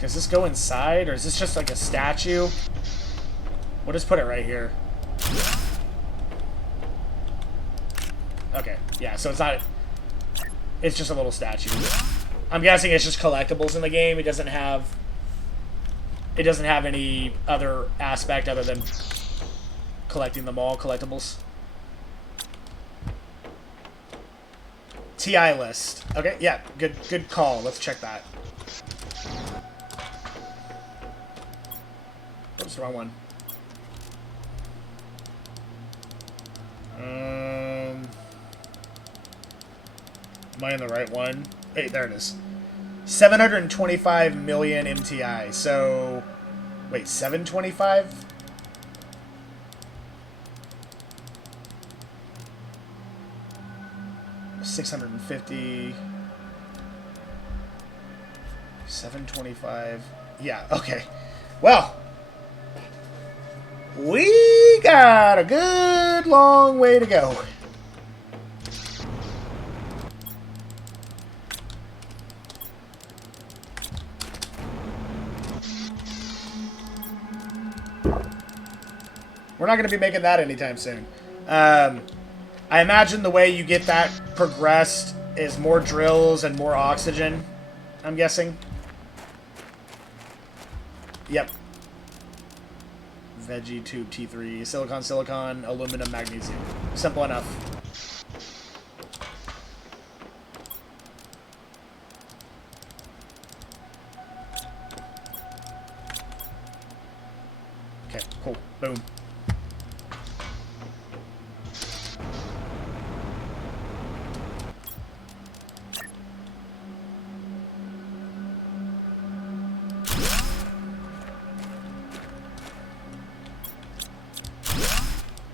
does this go inside, or is this just like a statue? We'll just put it right here. Okay, yeah, so it's not... It's just a little statue. I'm guessing it's just collectibles in the game. It doesn't have any other aspect other than collecting them all, collectibles. TI list. Okay, yeah, good call. Let's check that. Oops, the wrong one. Am I in the right one? Hey, there it is. 725 million MTI. So, wait, 725? $650. 725. Yeah, okay. Well, we got a good long way to go. We're not going to be making that anytime soon. I imagine the way you get that progressed is more drills and more oxygen, I'm guessing. Yep. Veggie tube T3, silicon, aluminum, magnesium. Simple enough. Okay, cool. Boom.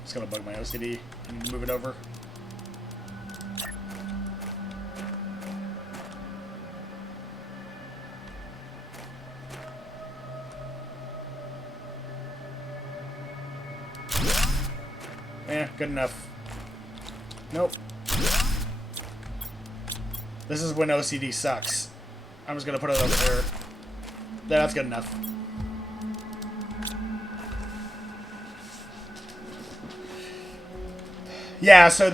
It's gonna bug my OCD and move it over. Eh, good enough. Nope. This is when OCD sucks. I'm just gonna put it over there. That's good enough. Yeah, so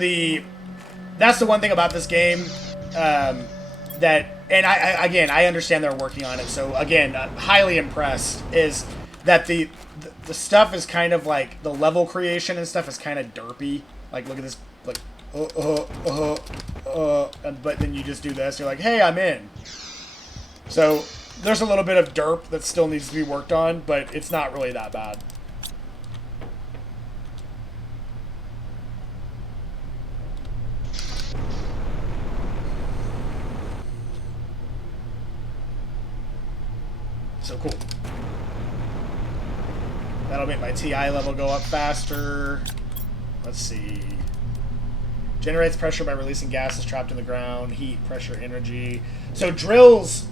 that's the one thing about this game that, and I understand they're working on it. So again, highly impressed is that the stuff is kind of like the level creation and stuff is kind of derpy. Like, look at this, like, but then you just do this. You're like, hey, I'm in. So there's a little bit of derp that still needs to be worked on, but it's not really that bad. So cool. That'll make my TI level go up faster. Let's see. Generates pressure by releasing gases trapped in the ground. Heat, pressure, energy. So drills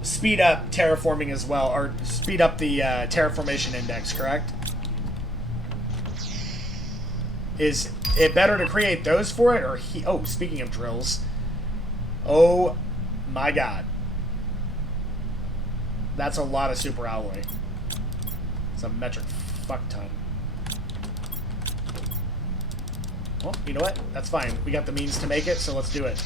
speed up terraforming as well, or speed up the terraformation index, correct? Is it better to create those for it, or oh, speaking of drills. Oh my god. That's a lot of super alloy. It's a metric fuck ton. Well, you know what? That's fine. We got the means to make it, so let's do it.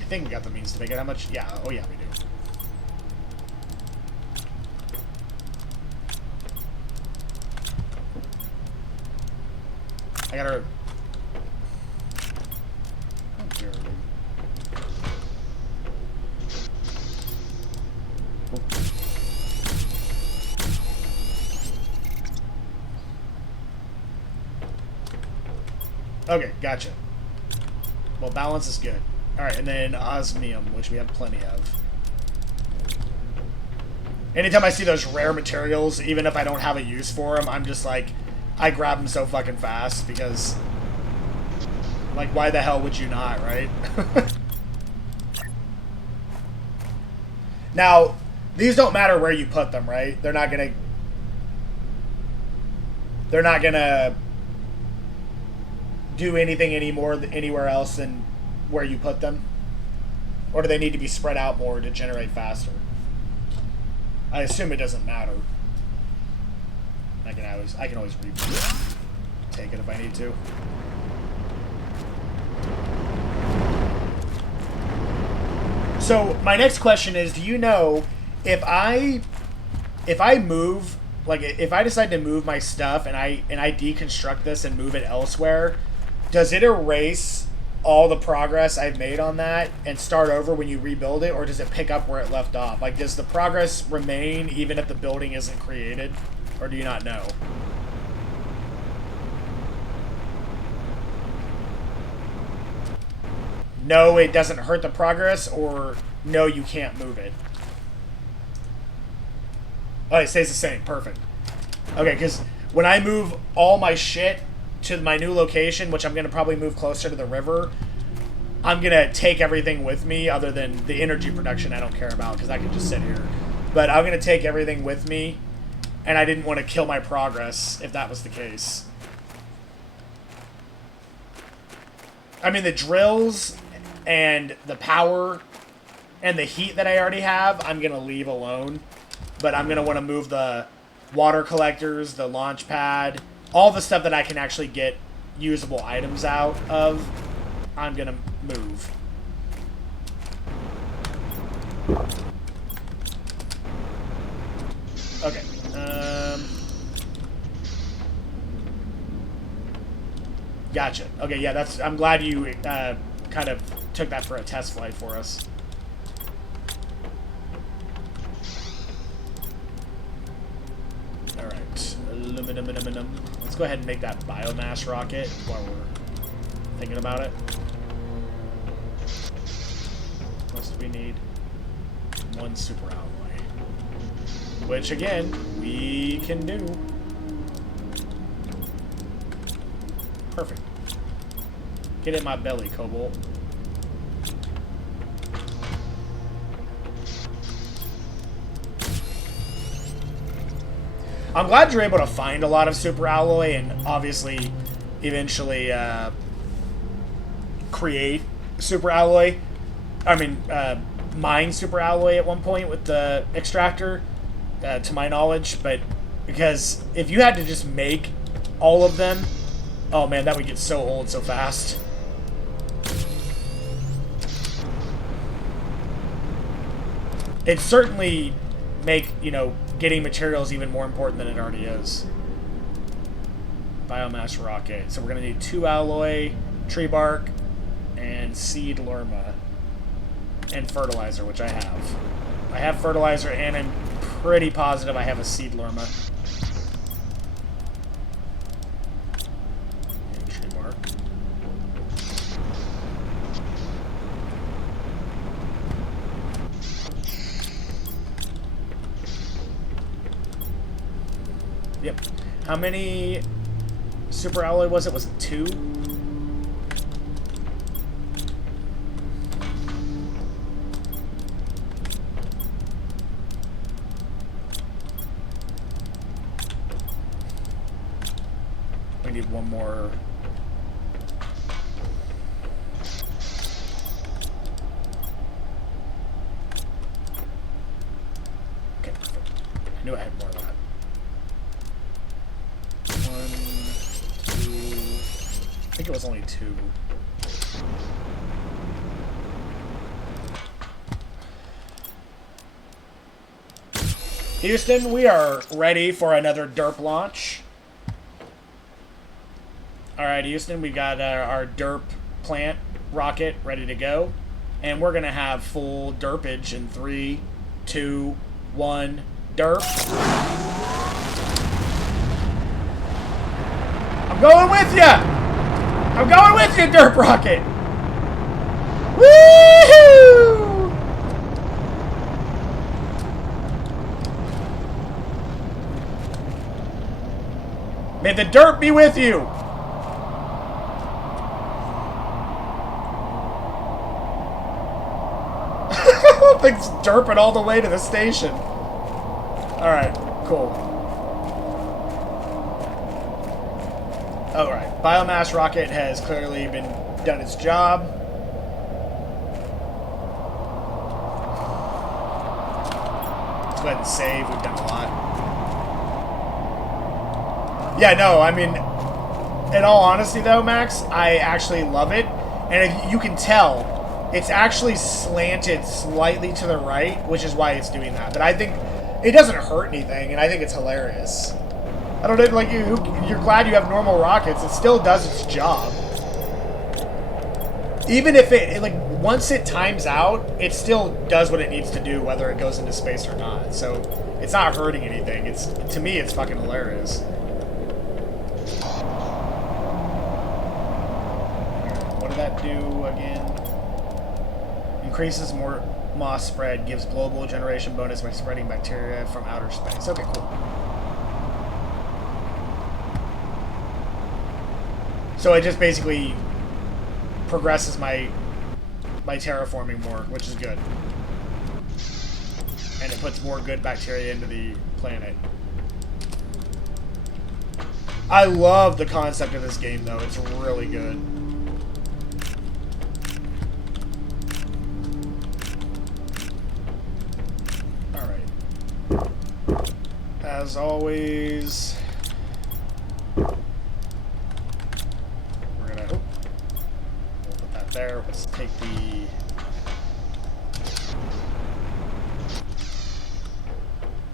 I think we got the means to make it. How much? Yeah. Oh, yeah, we do. I gotta... Oh, dear. Okay, gotcha. Well, balance is good. Alright, and then osmium, which we have plenty of. Anytime I see those rare materials, even if I don't have a use for them, I'm just like... I grab them so fucking fast, because... Like, why the hell would you not, right? Now, these don't matter where you put them, right? They're not gonna do anything anywhere else than where you put them? Or do they need to be spread out more to generate faster? I assume it doesn't matter. I can always take it if I need to. So my next question is, do you know if I move, like if I decide to move my stuff and I deconstruct this and move it elsewhere, does it erase all the progress I've made on that and start over when you rebuild it, or does it pick up where it left off? Like, does the progress remain even if the building isn't created, or do you not know? No, it doesn't hurt the progress, or no, you can't move it. Oh, it stays the same. Perfect. Okay, because when I move all my shit to my new location, which I'm going to probably move closer to the river, I'm going to take everything with me other than the energy production I don't care about because I can just sit here. But I'm going to take everything with me, and I didn't want to kill my progress if that was the case. I mean, the drills and the power and the heat that I already have, I'm going to leave alone. But I'm going to want to move the water collectors, the launch pad, all the stuff that I can actually get usable items out of, I'm going to move. Okay. Gotcha. Okay, yeah, I'm glad you kind of took that for a test flight for us. Alright. Aluminum. Let's go ahead and make that biomass rocket while we're thinking about it. What else do we need? 1 super alloy. Which, again, we can do. Perfect. Get in my belly, Cobalt. I'm glad you're able to find a lot of super alloy and obviously eventually create super alloy. I mean, mine super alloy at one point with the extractor, to my knowledge. But because if you had to just make all of them, oh man, that would get so old so fast. It'd certainly make, getting materials even more important than it already is. Biomass rocket. So we're going to need 2 alloy, tree bark, and seed lerma. And fertilizer, which I have. I have fertilizer, and I'm pretty positive I have a seed lerma. And tree bark. Yep. How many super alloy was it? Was it 2? We need 1 more. Okay, perfect. I knew I had more of that. 1, 2. I think it was only 2. Houston, we are ready for another derp launch. Alright, Houston, we got our derp plant rocket ready to go. And we're going to have full derpage in 3, 2, 1, derp. I'm going with ya! I'm going with you, derp rocket! Woohoo! May the dirt be with you! Thing's derping all the way to the station. Alright, cool. Alright, biomass rocket has clearly done its job. go ahead and save. We've done a lot. Yeah, no, I mean, in all honesty, though, Max, I actually love it. And you can tell, it's actually slanted slightly to the right, which is why it's doing that. But I think it doesn't hurt anything, and I think it's hilarious. I don't know, like, you're glad you have normal rockets. It still does its job. Even if like, once it times out, it still does what it needs to do, whether it goes into space or not. So, it's not hurting anything. To me, it's fucking hilarious. What did that do again? Increases more moss spread, gives global generation bonus by spreading bacteria from outer space. Okay, cool. So it just basically progresses my terraforming more, which is good. And it puts more good bacteria into the planet. I love the concept of this game, though. It's really good. Alright. As always... there. Let's take the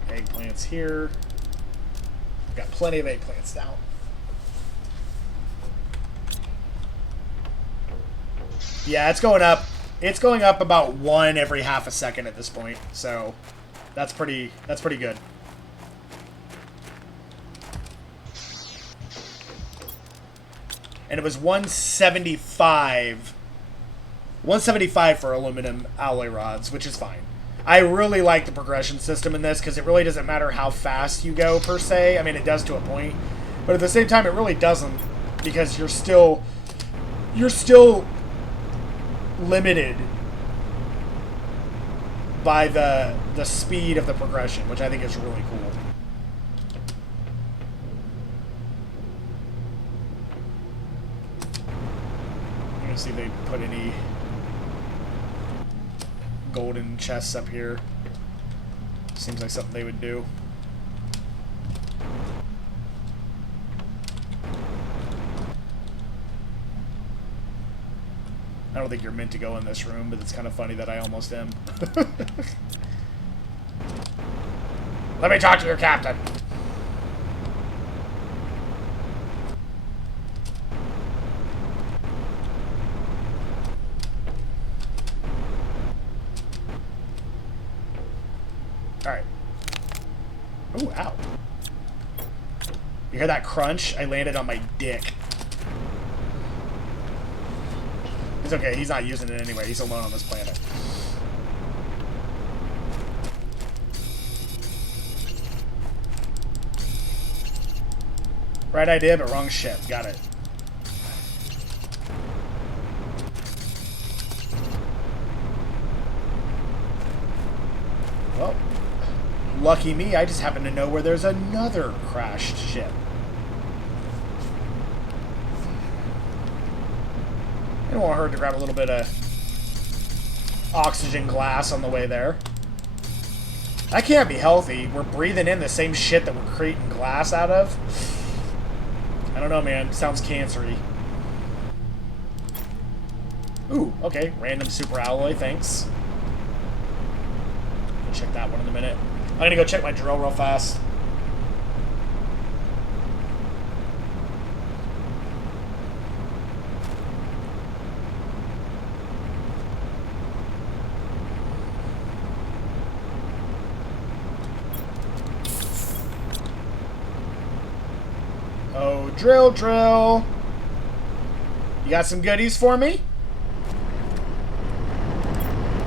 eggplants here. We've got plenty of eggplants now. Yeah, it's going up. It's going up about 1 every half a second at this point. So that's pretty good. And it was 175 for aluminum alloy rods, which is fine. I really like the progression system in this because it really doesn't matter how fast you go, per se. I mean, it does to a point. But at the same time, it really doesn't, because you're still limited by the speed of the progression, which I think is really cool. I'm gonna see if they put any golden chests up here. Seems like something they would do. I don't think you're meant to go in this room, but it's kind of funny that I almost am. Let me talk to your captain. Alright. Ooh, ow. You hear that crunch? I landed on my dick. It's okay, he's not using it anyway. He's alone on this planet. Right idea, but wrong ship. Got it. Well, lucky me, I just happen to know where there's another crashed ship. I don't want her to grab a little bit of oxygen glass on the way there. That can't be healthy. We're breathing in the same shit that we're creating glass out of. I don't know, man. Sounds cancery. Ooh, okay. Random super alloy, thanks. I'll check that one in a minute. I'm gonna go check my drill real fast. Oh, drill, drill. You got some goodies for me?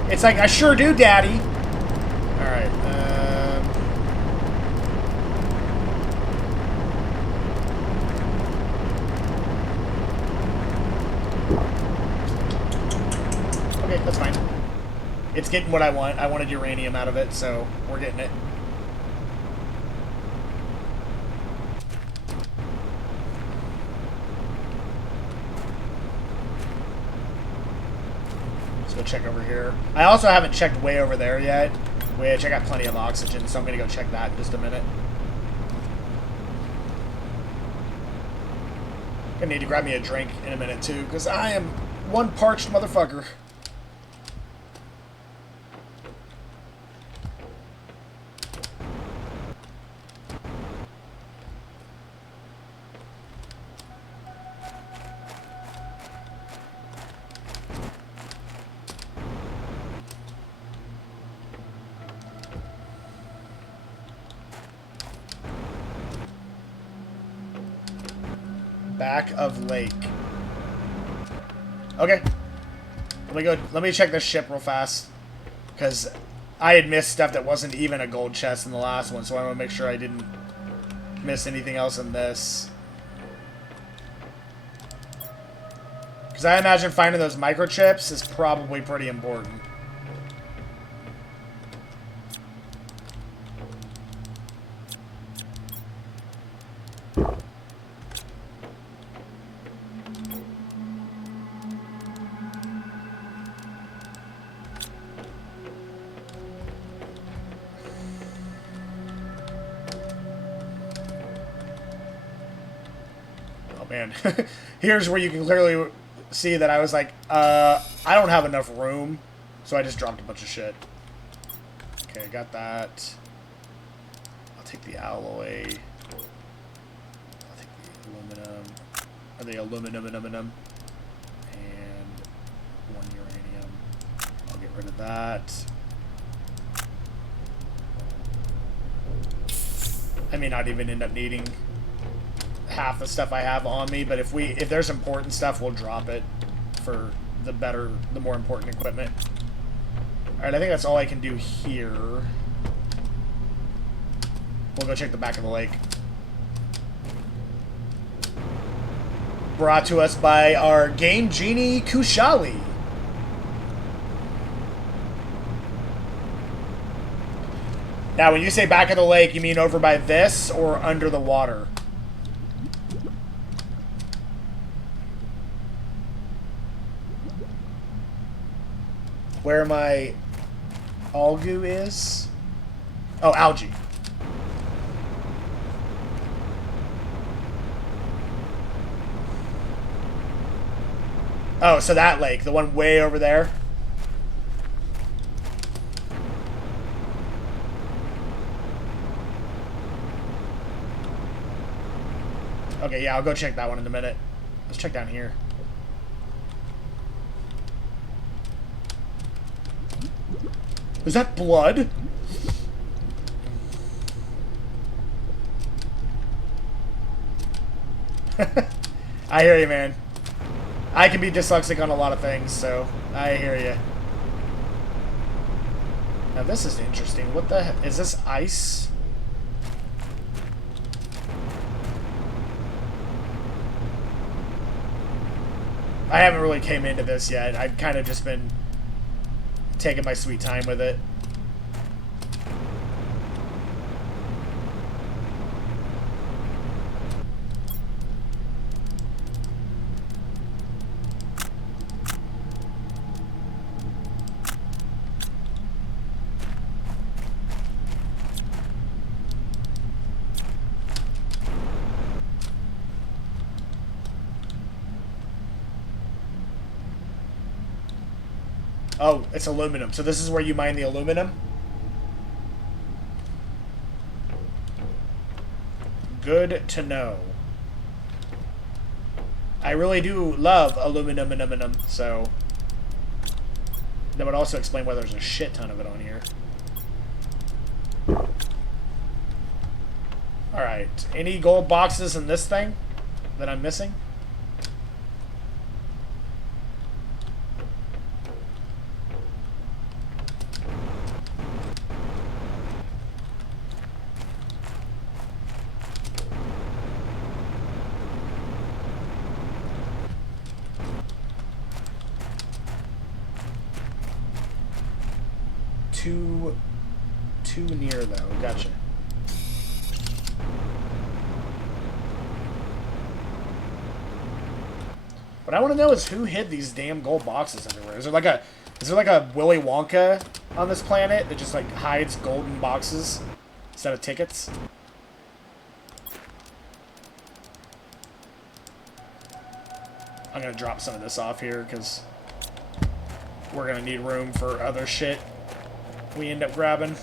It's like, I sure do, Daddy. Alright, okay, that's fine. It's getting what I want. I wanted uranium out of it, so we're getting it. Let's go check over here. I also haven't checked way over there yet. Which I got plenty of oxygen, so I'm gonna go check that in just a minute. Gonna need to grab me a drink in a minute too, because I am one parched motherfucker. Back of lake. Okay. Let me check this ship real fast. Because I had missed stuff that wasn't even a gold chest in the last one, so I want to make sure I didn't miss anything else in this. Because I imagine finding those microchips is probably pretty important. Man, here's where you can clearly see that I was like, I don't have enough room, so I just dropped a bunch of shit. Okay, got that. I'll take the alloy. I'll take the aluminum. Or the aluminum. And 1 uranium. I'll get rid of that. I may not even end up needing half the stuff I have on me, but if there's important stuff, we'll drop it for the more important equipment. Alright, I think that's all I can do here. We'll go check the back of the lake. Brought to us by our Game Genie Kushali. Now, when you say back of the lake, you mean over by this or under the water? Where my algae is? Oh, algae. Oh, so that lake, the one way over there? Okay, yeah, I'll go check that one in a minute. Let's check down here. Is that blood? I hear you, man. I can be dyslexic on a lot of things, so I hear you. Now this is interesting. What the heck? Is this ice? I haven't really came into this yet. I've kind of just been taking my sweet time with it. Oh, it's aluminum. So this is where you mine the aluminum? Good to know. I really do love aluminum, so that would also explain why there's a shit ton of it on here. Alright. Any gold boxes in this thing that I'm missing? Too near, though. Gotcha. What I want to know is who hid these damn gold boxes everywhere. Is Is there like a Willy Wonka on this planet that just like hides golden boxes instead of tickets? I'm gonna drop some of this off here because we're gonna need room for other shit we end up grabbing.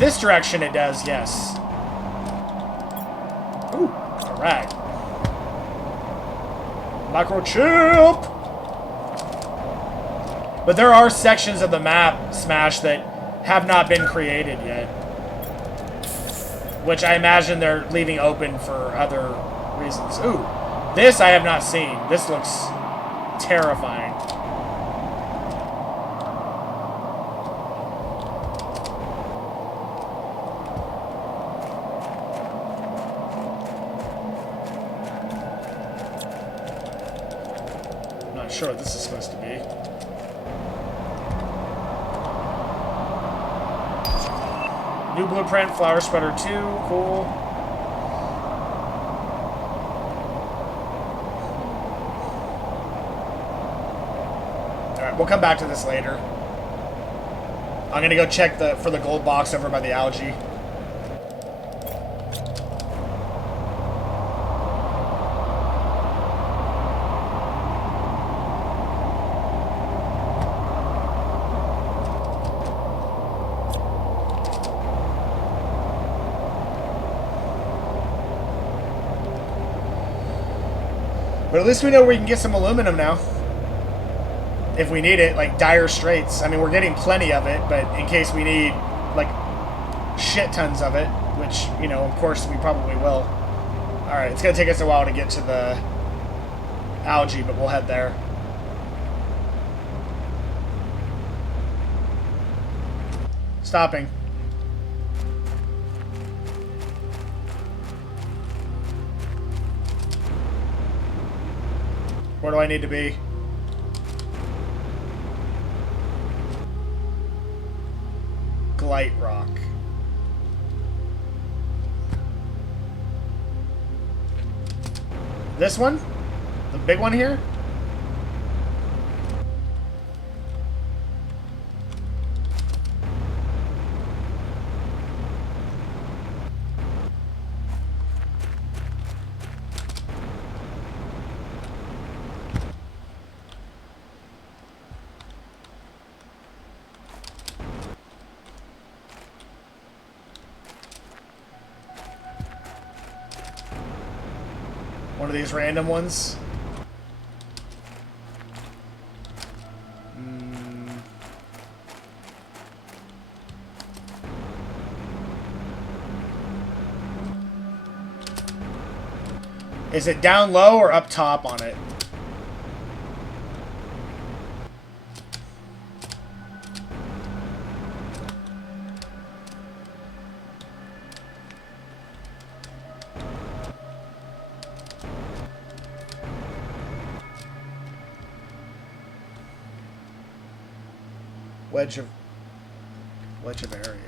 This direction it does, yes. Ooh, alright. Microchip! But there are sections of the map, Smash, that have not been created yet. Which I imagine they're leaving open for other reasons. Ooh, this I have not seen. This looks terrifying. I'm not sure what this is supposed to be. New blueprint, flower spreader 2, cool. Alright, we'll come back to this later. I'm gonna go check for the gold box over by the algae. But at least we know we can get some aluminum now. If we need it, like dire straits. I mean, we're getting plenty of it, but in case we need, like, shit tons of it, which, you know, of course we probably will. Alright, it's gonna take us a while to get to the algae, but we'll head there. Stopping. Where do I need to be? Blight Rock. This one? The big one here? One of these random ones. Is it down low or up top on it? Wedge of area.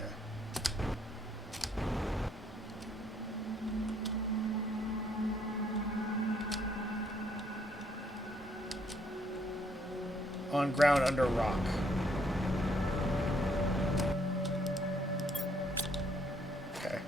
On ground under rock. Okay.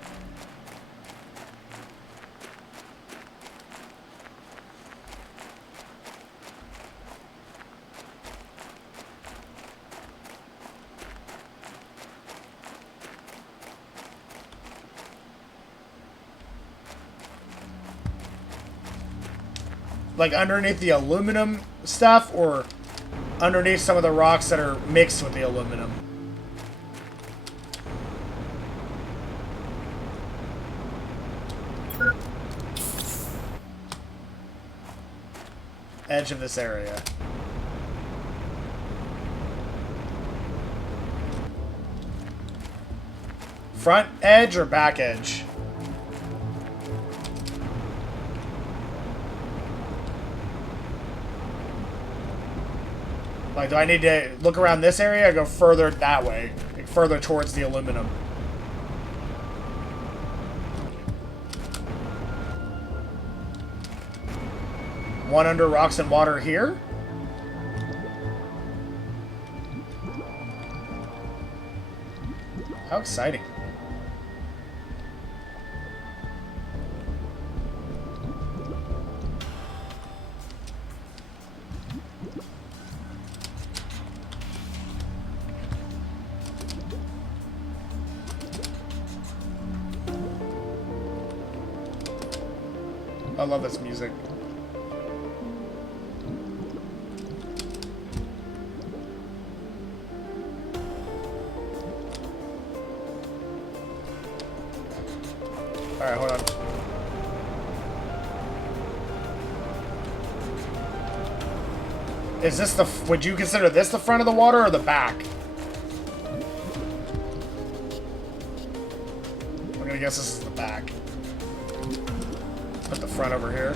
Like underneath the aluminum stuff, or underneath some of the rocks that are mixed with the aluminum? Edge of this area. Front edge or back edge? Like, do I need to look around this area or go further that way? Like, further towards the aluminum? One under rocks and water here. How exciting. I love this music. Alright, hold on. Is this the... Would you consider this the front of the water or the back? I'm gonna guess this is the back. Put the front over here.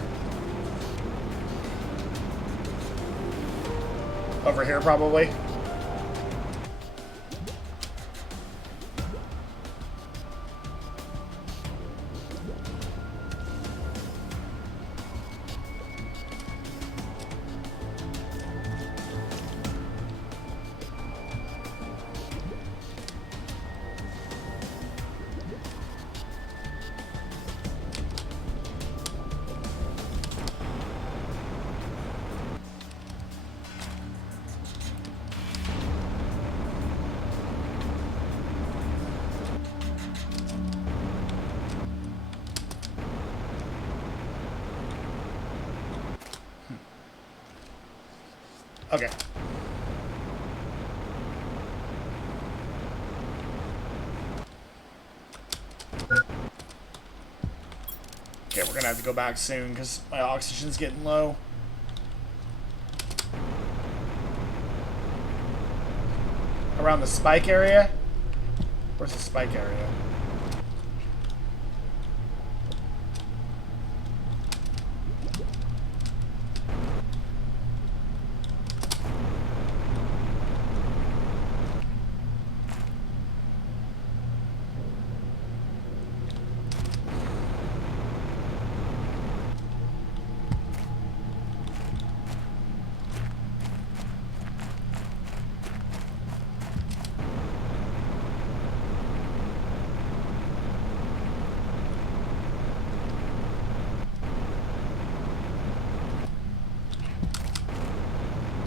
Over here, probably. Okay. Okay, we're gonna have to go back soon because my oxygen's getting low. Around the spike area? Where's the spike area?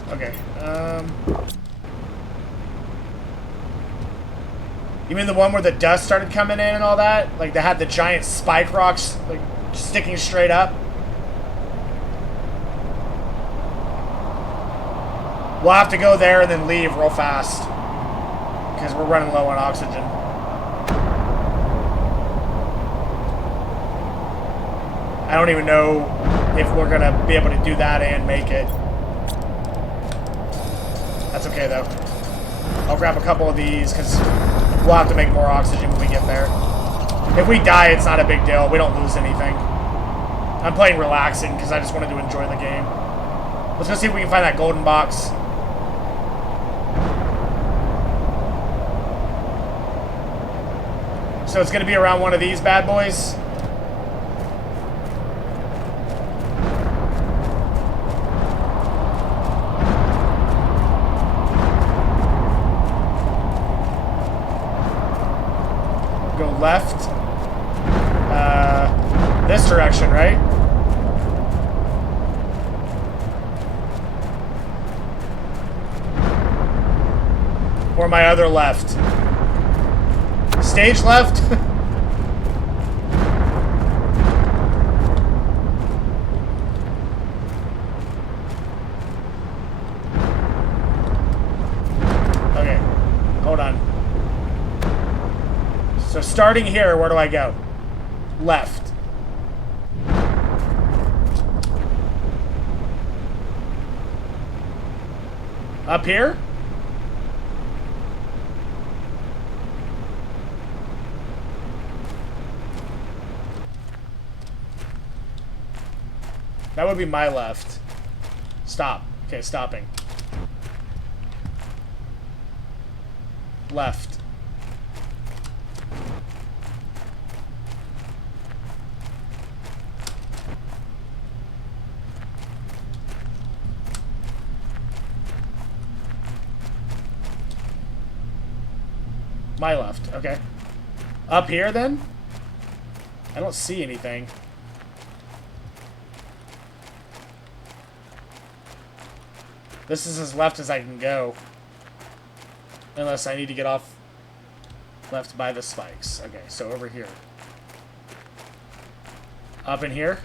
Okay, you mean the one where the dust started coming in and all that? Like, they had the giant spike rocks, like, sticking straight up? We'll have to go there and then leave real fast. Because we're running low on oxygen. I don't even know if we're gonna be able to do that and make it. That's okay, though. I'll grab a couple of these, because we'll have to make more oxygen when we get there. If we die, it's not a big deal. We don't lose anything. I'm playing relaxing, because I just wanted to enjoy the game. Let's go see if we can find that golden box. So it's going to be around one of these bad boys. Left. This direction, right? Or my other left? Stage left? Okay. Hold on. So starting here, where do I go? Left. Up here? That would be my left. Stop. Okay, stopping. Left. My left. Okay. Up here, then? I don't see anything. This is as left as I can go. Unless I need to get off left by the spikes. Okay, so over here. Up in here?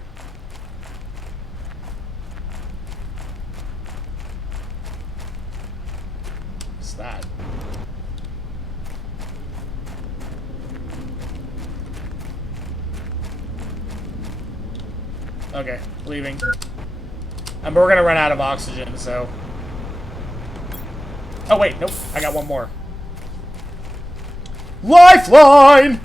What's that? Okay, leaving. And we're gonna run out of oxygen, so... Oh, wait, nope. I got one more. Lifeline!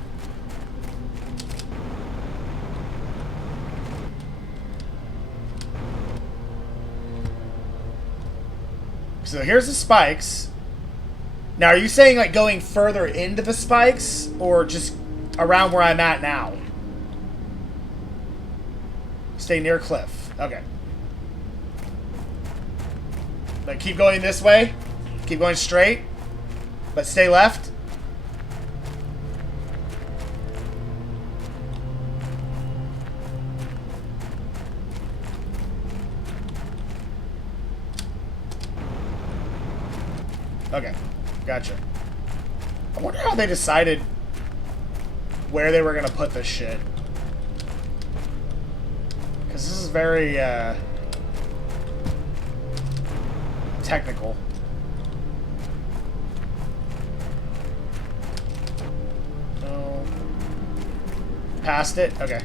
So here's the spikes. Now, are you saying, like, going further into the spikes? Or just around where I'm at now? Stay near cliff. Okay. Like, keep going this way. Keep going straight. But stay left. Okay. Gotcha. I wonder how they decided where they were going to put this shit. Because this is very, technical. No. Past it? Okay.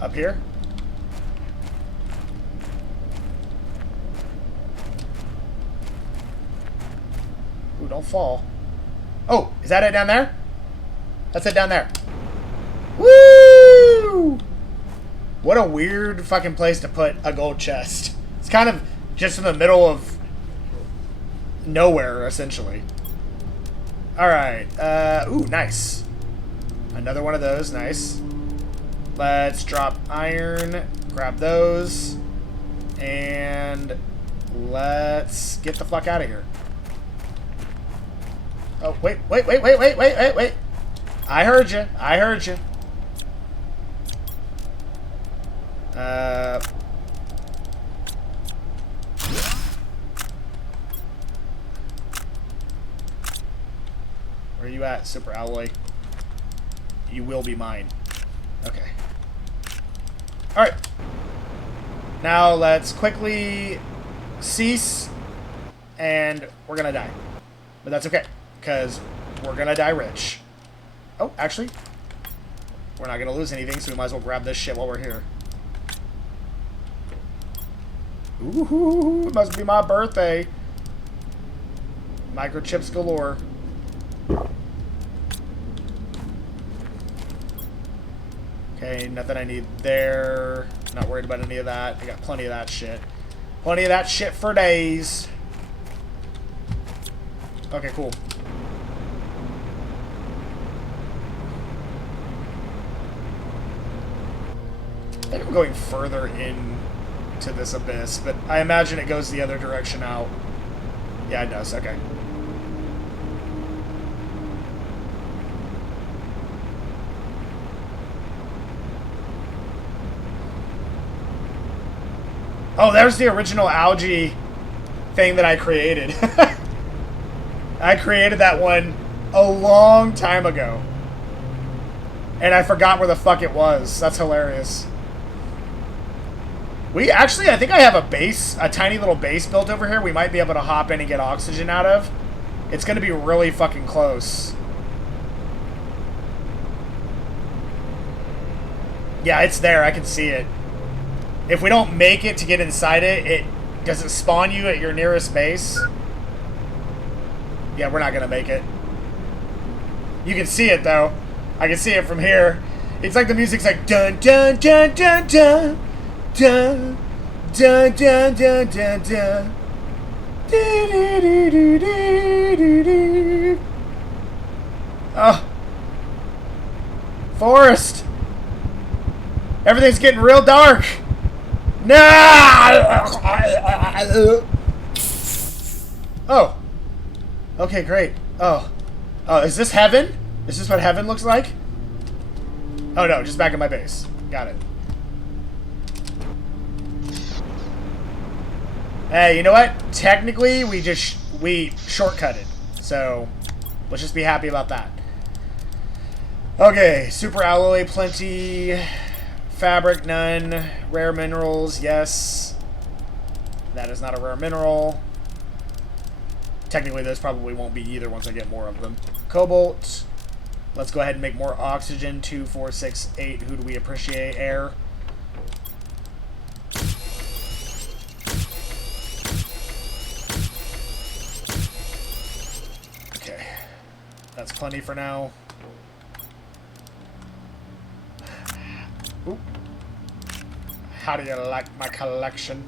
Up here? Ooh, don't fall. Oh, is that it down there? That's it down there. Woo! What a weird fucking place to put a gold chest. It's kind of just in the middle of nowhere, essentially. Alright. Ooh, nice. Another one of those. Nice. Let's drop iron. Grab those. And let's get the fuck out of here. Oh, wait. I heard you. Where are you at, Super Alloy? You will be mine. Okay. Alright. Now let's quickly cease, and we're gonna die. But that's okay, because we're gonna die rich. Oh, actually, we're not gonna lose anything, so we might as well grab this shit while we're here. Ooh, it must be my birthday. Microchips galore. Okay, nothing I need there. Not worried about any of that. I got plenty of that shit. Plenty of that shit for days. Okay, cool. I think I'm going further into this abyss, but I imagine it goes the other direction out. Yeah, it does. Okay. Oh, there's the original algae thing that I created. I created that one a long time ago. And I forgot where the fuck it was. That's hilarious. We actually, I think I have a base, a tiny little base built over here we might be able to hop in and get oxygen out of. It's going to be really fucking close. Yeah, it's there. I can see it. If we don't make it to get inside it, does it spawn you at your nearest base? Yeah, we're not going to make it. You can see it, though. I can see it from here. It's like the music's like dun dun dun dun dun dun dun dun dun dun dun. Oh. Forest. Everything's getting real dark. No! Oh. Okay, great. Oh. Oh, is this heaven? Is this what heaven looks like? Oh no, just back at my base. Got it. Hey, you know what? Technically, we shortcutted. So, let's just be happy about that. Okay, super alloy, plenty. Fabric, none. Rare minerals, yes. That is not a rare mineral. Technically, those probably won't be either once I get more of them. Cobalt. Let's go ahead and make more oxygen. 2, 4, 6, 8. Who do we appreciate? Air. Okay. That's plenty for now. Ooh. How do you like my collection?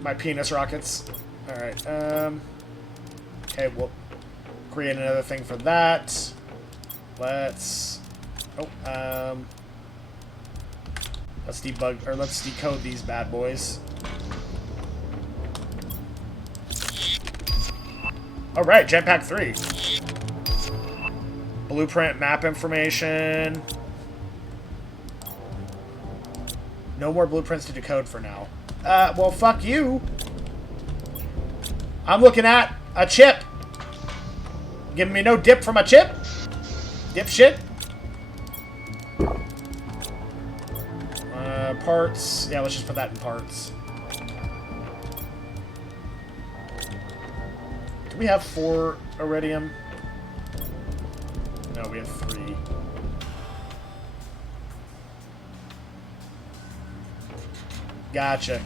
My penis rockets. Alright, okay, we'll create another thing for that. Let's let's debug, or let's decode these bad boys. Alright, Jetpack 3. Blueprint, map information. No more blueprints to decode for now. Well, fuck you. I'm looking at a chip. Giving me no dip from a chip? Dipshit. Parts. Yeah, let's just put that in parts. Do we have 4 iridium? No, we have 3. Gotcha.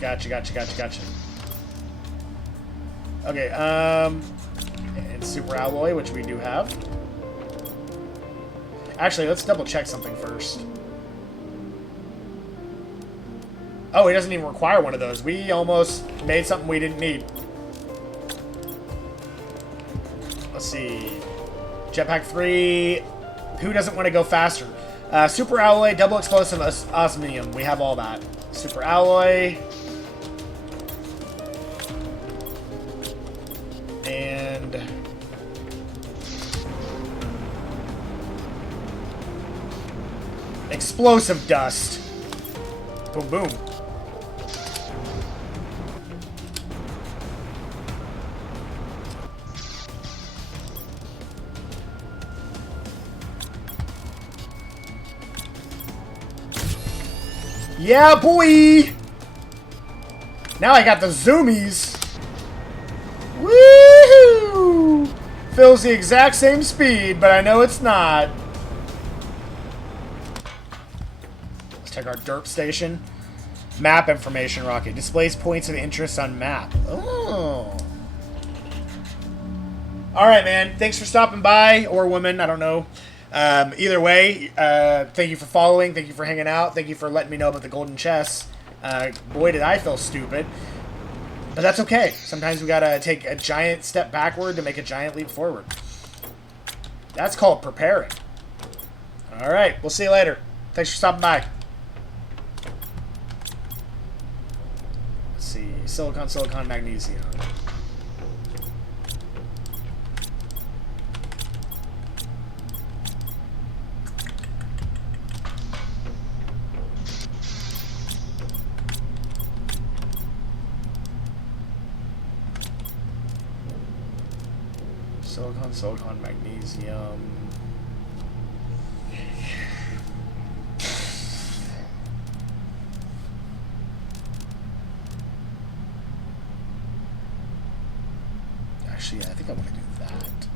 Okay, and super alloy, which we do have. Actually, let's double check something first. Oh, he doesn't even require one of those. We almost made something we didn't need. Let's see. Jetpack 3. Who doesn't want to go faster? Super alloy, double explosive osmium. We have all that. Super alloy. And explosive dust. Boom, boom. Yeah, boy! Now I got the zoomies. Woohoo! Feels the exact same speed, but I know it's not. Let's check our derp station. Map information rocket. Displays points of interest on map. Oh. Alright, man. Thanks for stopping by. Or woman, I don't know. Either way, thank you for following. Thank you for hanging out. Thank you for letting me know about the golden chest. Boy, did I feel stupid. But that's okay. Sometimes we gotta take a giant step backward to make a giant leap forward. That's called preparing. Alright, we'll see you later. Thanks for stopping by. Let's see. Silicon, magnesium. Silicon, magnesium. Actually, yeah, I think I want to do that.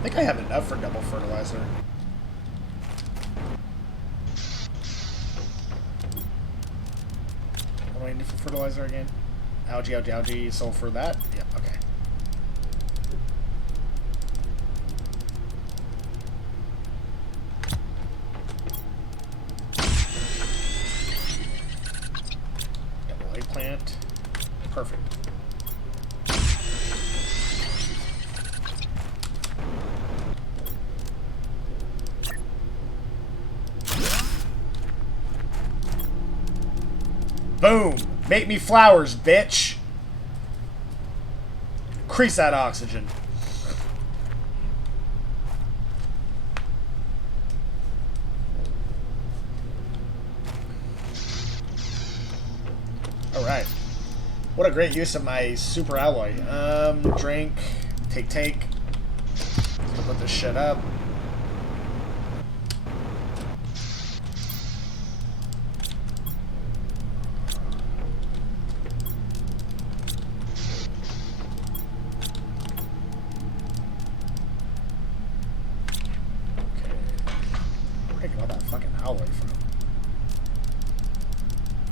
I think I have enough for double fertilizer. What do I need for fertilizer again? Algae, sulfur, that? Yep, okay. Double eggplant. Perfect. Boom. Make me flowers, bitch. Increase that oxygen. Alright. What a great use of my super alloy. Drink. Take. Let's put this shit up.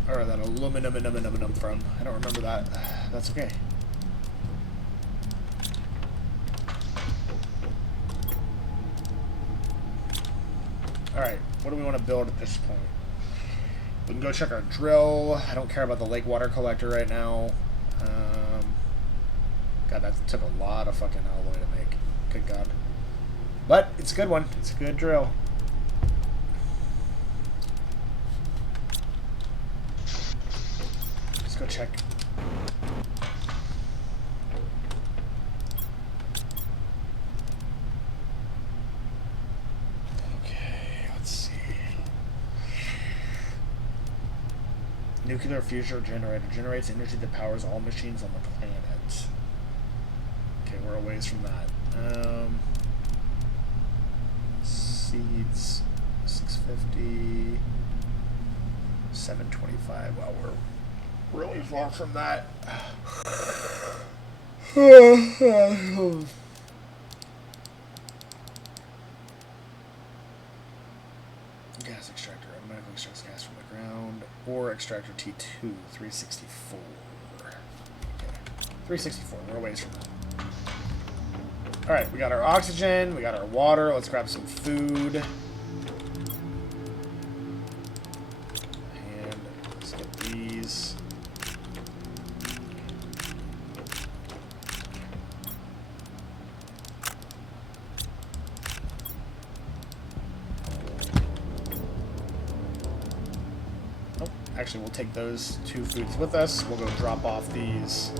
Or that aluminum from. I don't remember that. That's okay. Alright, what do we want to build at this point? We can go check our drill. I don't care about the lake water collector right now. God, that took a lot of fucking alloy to make. Good God. But it's a good one. It's a good drill. Go check. Okay, let's see. Nuclear fusion generator generates energy that powers all machines on the planet. Okay, we're a ways from that. Seeds, 650, 725. Wow, we're really far from that. Gas extractor automatically extracts gas from the ground. Or extractor T2, 364. Okay, 364. We're a ways from that. Alright, we got our oxygen, we got our water. Let's grab some food. And let's get these. Actually, we'll take those 2 foods with us. We'll go drop off these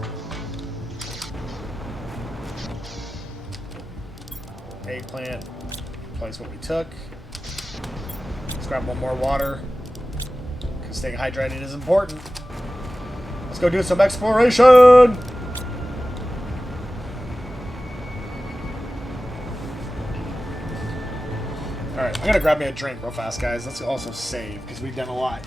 eggplant. Place what we took. Let's grab one more water, because staying hydrated is important. Let's go do some exploration! Alright, I'm gonna grab me a drink real fast, guys. Let's also save, because we've done a lot.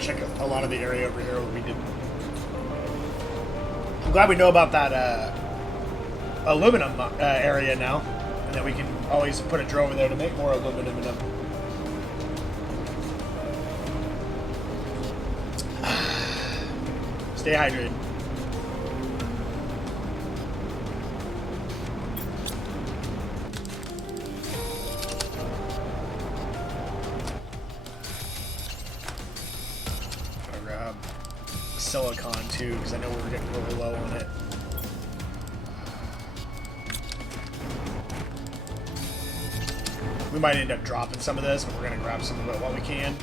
Check a lot of the area over here that we did. I'm glad we know about that aluminum area now, and that we can always put a drill over there to make more aluminum. Stay hydrated. Silicon too, because I know we're getting really low on it. We might end up dropping some of this, but we're going to grab some of it while we can.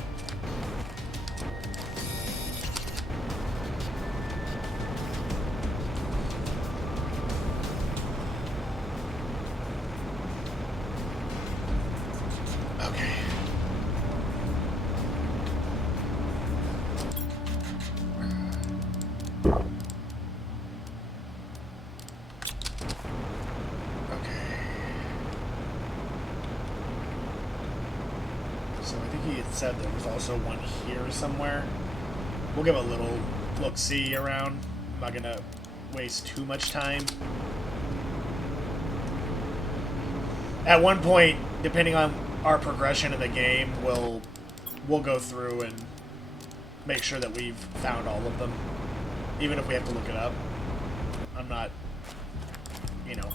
Said there was also one here somewhere. We'll give a little look-see around. I'm not gonna waste too much time. At one point, depending on our progression in the game, we'll go through and make sure that we've found all of them, even if we have to look it up. I'm not, you know,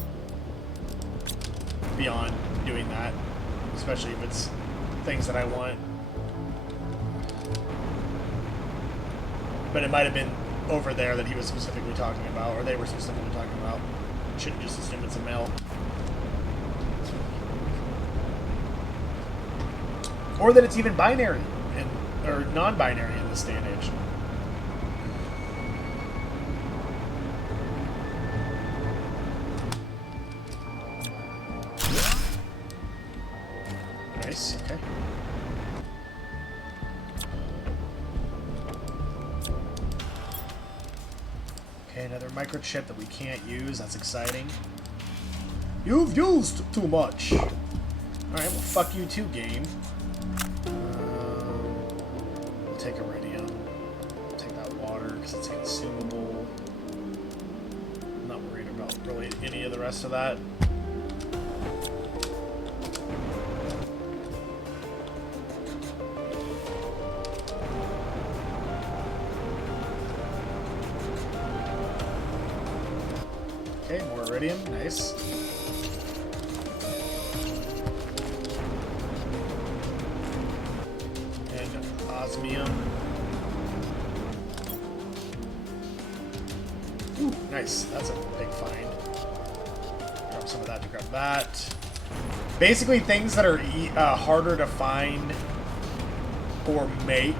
beyond doing that, especially if it's things that I want. But it might have been over there that he was specifically talking about, or they were specifically talking about. Shouldn't just assume it's a male. Or that it's even binary, or non-binary in this day and age. Nice, okay. Okay, another microchip that we can't use. That's exciting. You've used too much. Alright, well, fuck you too, game. We'll take iridium. We'll take that water, because it's consumable. I'm not worried about really any of the rest of that. Okay, more iridium, nice. And osmium. Ooh, nice. That's a big find. Drop some of that to grab that. Basically, things that are harder to find or make,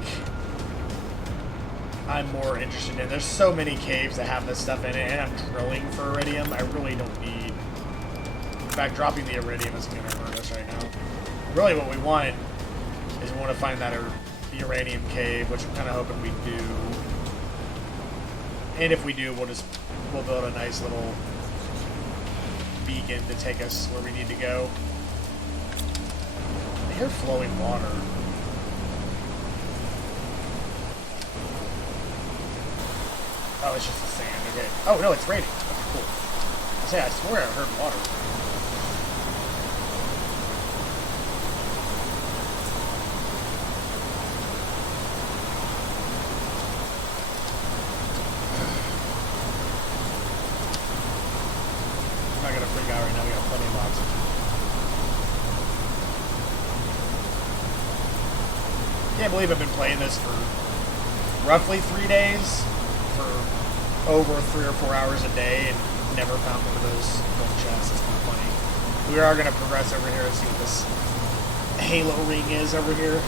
I'm more interested in. There's so many caves that have this stuff in it, and I'm drilling for iridium. I really don't need... In fact, dropping the iridium isn't going to hurt us right now. Really what we want is we want to find that uranium cave, which I'm kind of hoping we do. And if we do, we'll build a nice little beacon to take us where we need to go. I hear flowing water. Oh, it's just the sand, okay. Oh, no, it's raining. Okay, cool. I swear I heard water. I'm not gonna freak out right now, we got plenty of oxygen. Can't believe I've been playing this for roughly 3 days. For over 3 or 4 hours a day and never found one of those gold chests. It's kind of funny. We are going to progress over here and see what this halo ring is over here.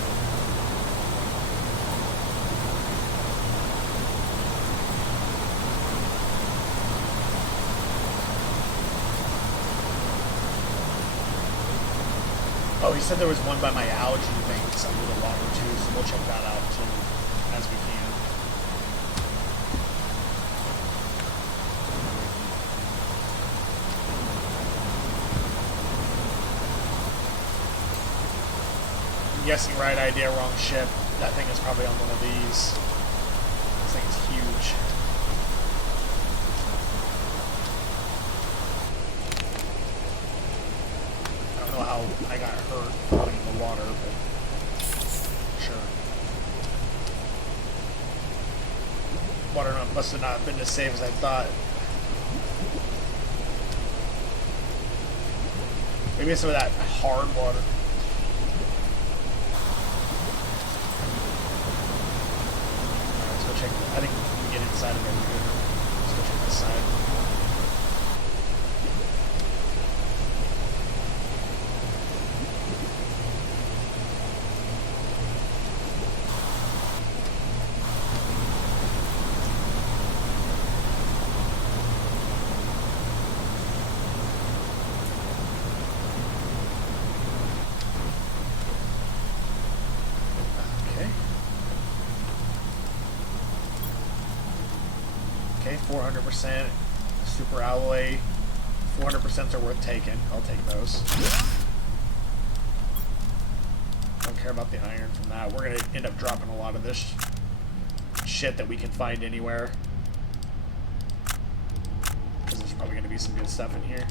Oh, he said there was one by my algae things under the water too, so we'll check that out too as we can. I'm guessing right idea, wrong ship. That thing is probably on one of these. This thing is huge. I don't know how I got hurt falling in the water, but sure. Water must have not been as safe as I thought. Maybe it's some of that hard water. I think we can get inside of it over here. Let's go check this side. Okay, 400% super alloy. 400% are worth taking. I'll take those. Don't care about the iron from that. We're going to end up dropping a lot of this shit that we can find anywhere. Because there's probably going to be some good stuff in here.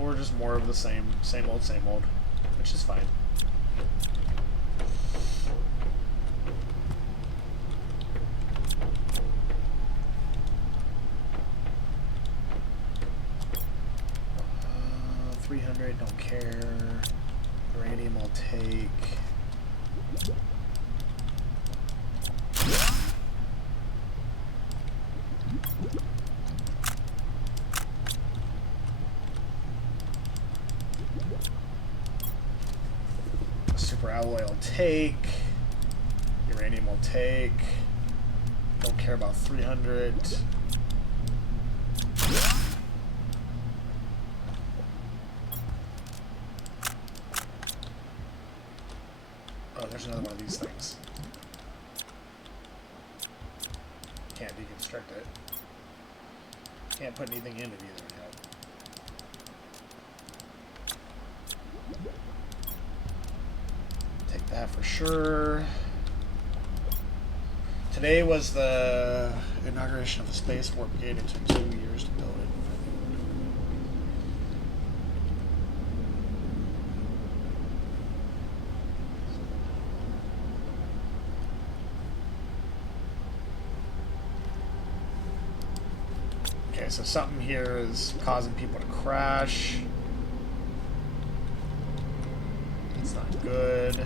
Or just more of the same old, which is fine. $300, don't care. Uranium I'll take. Super alloy I'll take. Uranium I'll take. Don't care about 300. Oh, there's another one of these things. Can't deconstruct it. Can't put anything in it either yet. Take that for sure. Today was the inauguration of the Space Warp Gate. It took 2 years to build it. Okay, so something here is causing people to crash. It's not good.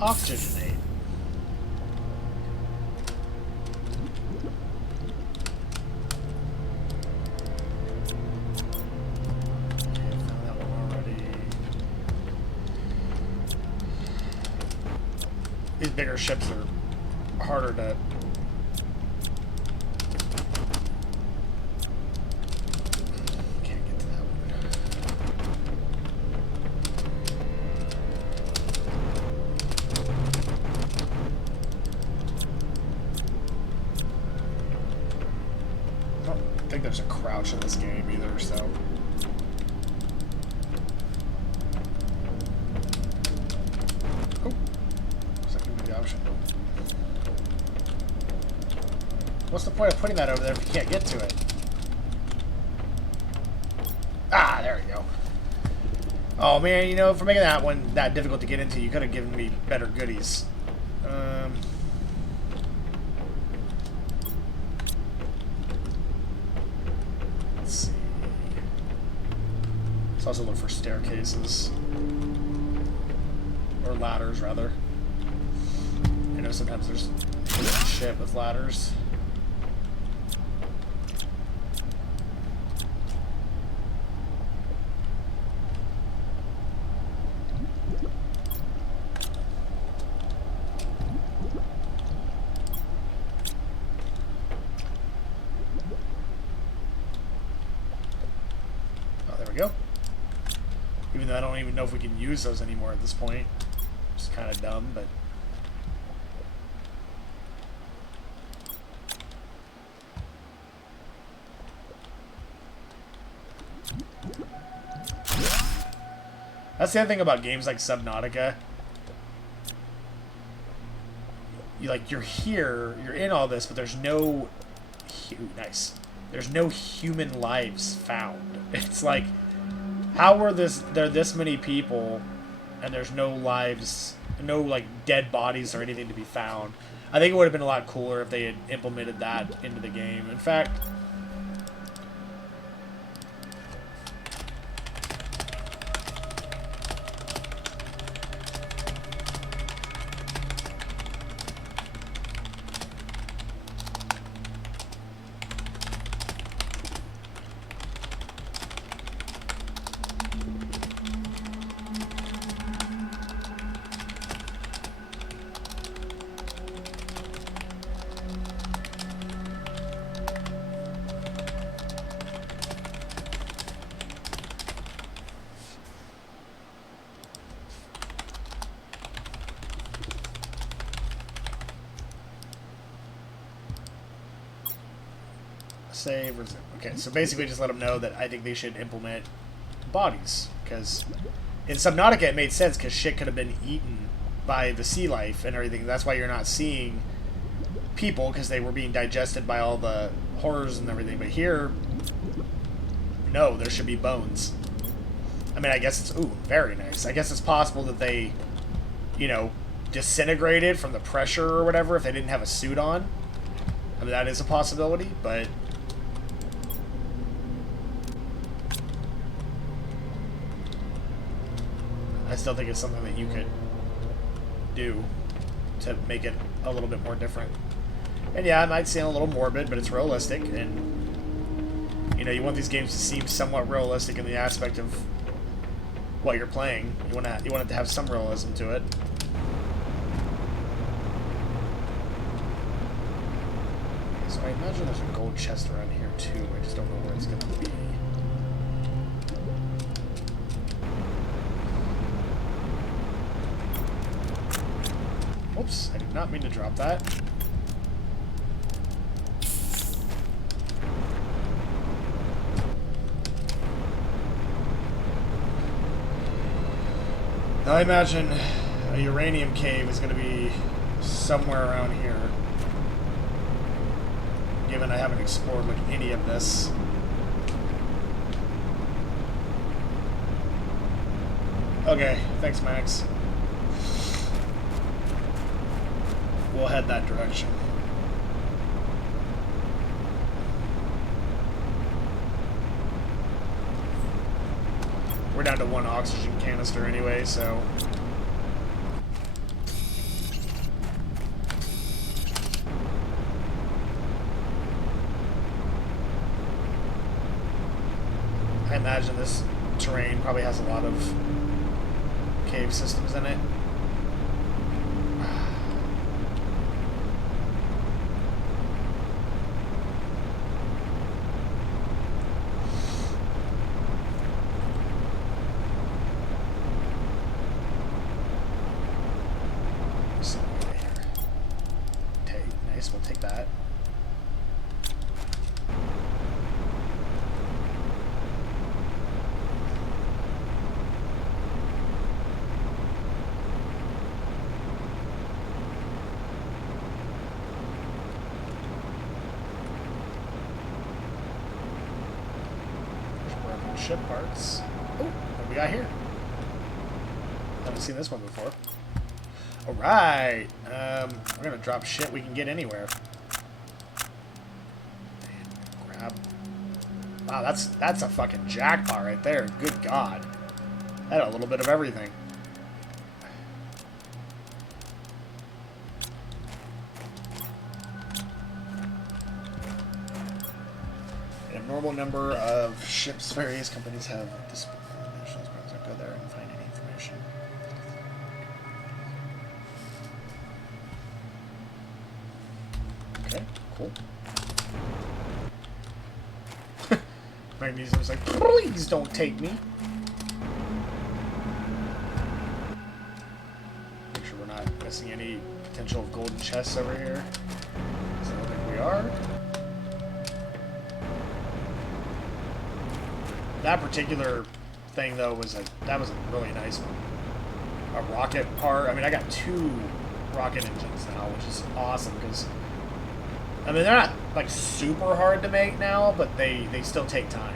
Oxygenate. Okay, found that one already. These bigger ships are harder to... Can't get to that one. I think there's a crouch in this game either, so... Oh! Second the option. What's the point of putting that over there if you can't get to it? Ah, there we go. Oh man, you know, for making that one that difficult to get into, you could have given me better goodies. Let's see. Let's also look for staircases. Or ladders, rather. You know, sometimes there's shit with ladders. Go. Even though I don't even know if we can use those anymore at this point. It's kind of dumb, but... That's the other thing about games like Subnautica. You're here, you're in all this, but there's no... Ooh, nice. There's no human lives found. It's like... How were there this many people and there's no lives, no like dead bodies or anything to be found? I think it would have been a lot cooler if they had implemented that into the game. In fact, save or... Okay, so basically just let them know that I think they should implement bodies, because In Subnautica, it made sense because shit could have been eaten by the sea life and everything. That's why you're not seeing people, because they were being digested by all the horrors and everything. But here, no, there should be bones. I mean, I guess it's... Ooh, very nice. I guess it's possible that they, you know, disintegrated from the pressure or whatever if they didn't have a suit on. I mean, that is a possibility, but... I still think it's something that you could do to make it a little bit more different. And yeah, it might seem a little morbid, but it's realistic, and you know, you want these games to seem somewhat realistic in the aspect of what you're playing. You want it to have some realism to it. So I imagine there's a gold chest around here too. I just don't know where it's going to be. Oops, I did not mean to drop that. Now I imagine a uranium cave is going to be somewhere around here. Given I haven't explored like any of this. Okay, thanks Max. We'll head that direction. We're down to 1 oxygen canister anyway, so... I imagine this terrain probably has a lot of cave systems in it. We'll take that. Broken ship parts. Oh, what do we got here? Haven't seen this one before. Alright, we're gonna drop shit we can get anywhere. Grab. Wow, that's a fucking jackpot right there. Good God. That had a little bit of everything. An abnormal number of ships various companies have displayed. Go there and find any information. Okay, cool. Magnesium's like, please don't take me. Make sure we're not missing any potential golden chests over here. So I don't think we are. That particular thing, though, was that was a really nice one. A rocket part. I mean, I got 2 rocket engines now, which is awesome because. I mean, they're not, like, super hard to make now, but they still take time.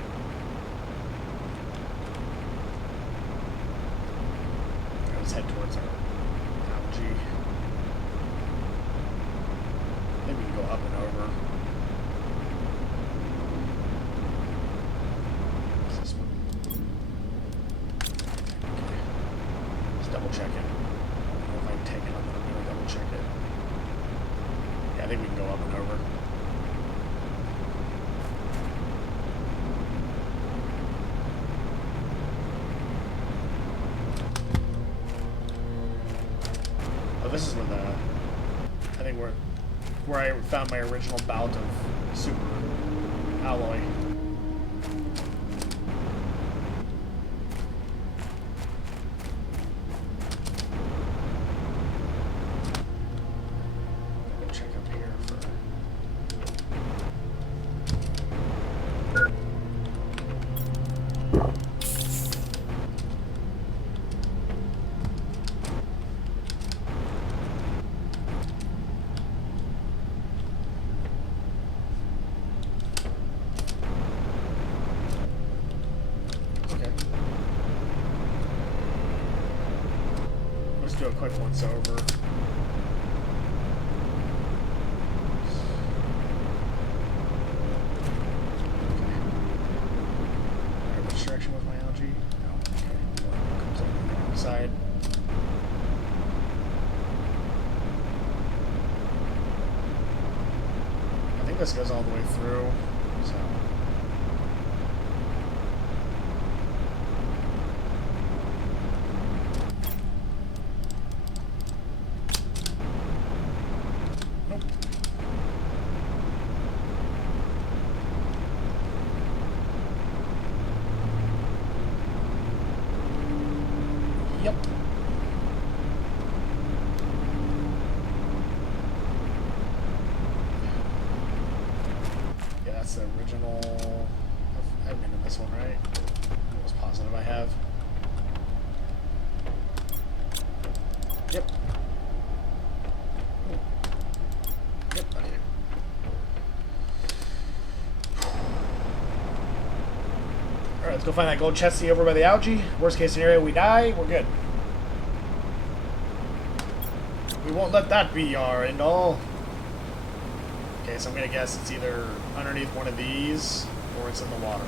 Let's head towards our algae. I think we can go up and over. What's this one? Okay. Just double check it. I don't know if I can take it, I'm going to double check it. I think we can go up and over. Oh, this is I think where I found my original bout of super alloy. do a quick once over. Which direction was my algae? No. Okay. Comes over the wrong side. I think this goes all the way through. So. Yep. Yeah, that's the original. I've been in this one, right? I'm almost positive I have. Yep. Yep, I do. Alright, let's go find that gold chesty over by the algae. Worst case scenario, we die. We're good. We won't let that be our end all. Okay, so I'm going to guess it's either underneath one of these or it's in the water.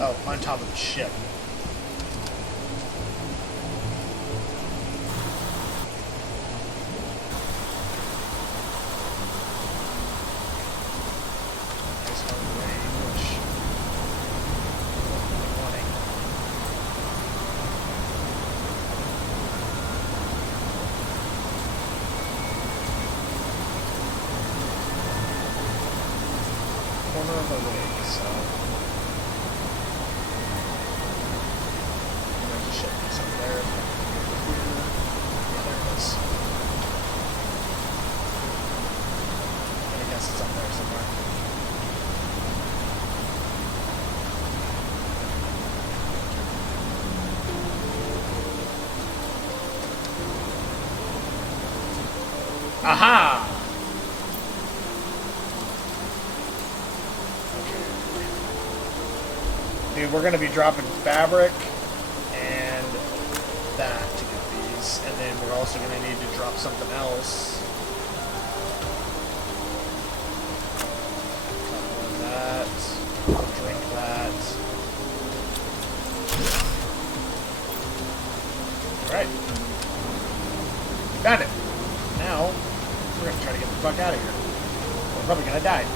Oh, on top of the ship. Nice hard range. Corner of the rig, so. Aha! Okay. Dude, we're going to be dropping fabric and that to get these. And then we're also going to need to drop something else. More that. Drink that. Alright. Got it. Now, we're going to try to get the fuck out of here. We're probably going to die.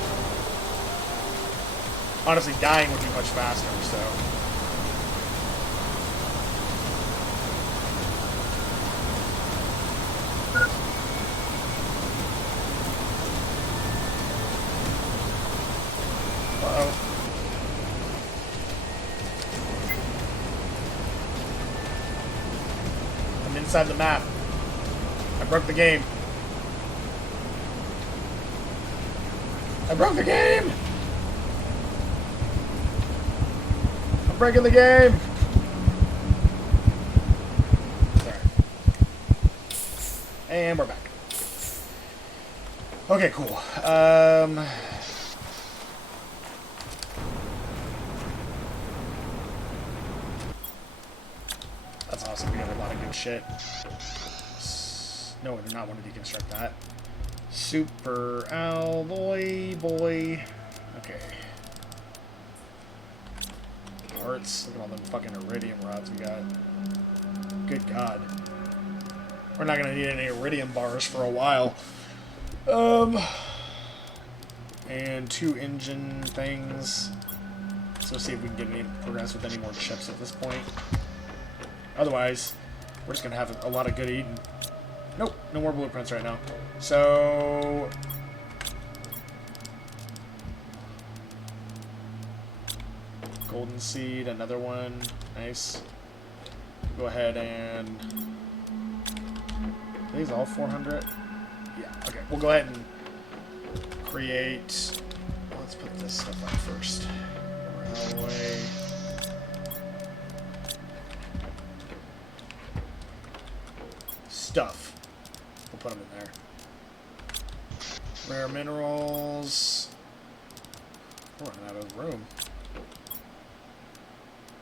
Honestly, dying would be much faster, so. Uh-oh. I'm inside the map. I broke the game. I broke the game! I'm breaking the game! Sorry. And we're back. Okay, cool. That's awesome. We got a lot of good shit. No, I do not want to deconstruct that. Super alloy, boy. Okay. Parts. Look at all them fucking iridium rods we got. Good God. We're not gonna need any iridium bars for a while. And 2 engine things. So see if we can get any progress with any more chips at this point. Otherwise, we're just gonna have a lot of good eating. Nope, no more blueprints right now. So golden seed, another one. Nice. Go ahead and are these all 400? Yeah, okay. we'll go ahead and create... Let's put this stuff on first. Railway. Stuff. We'll put them in there. Rare minerals. We're running out of room.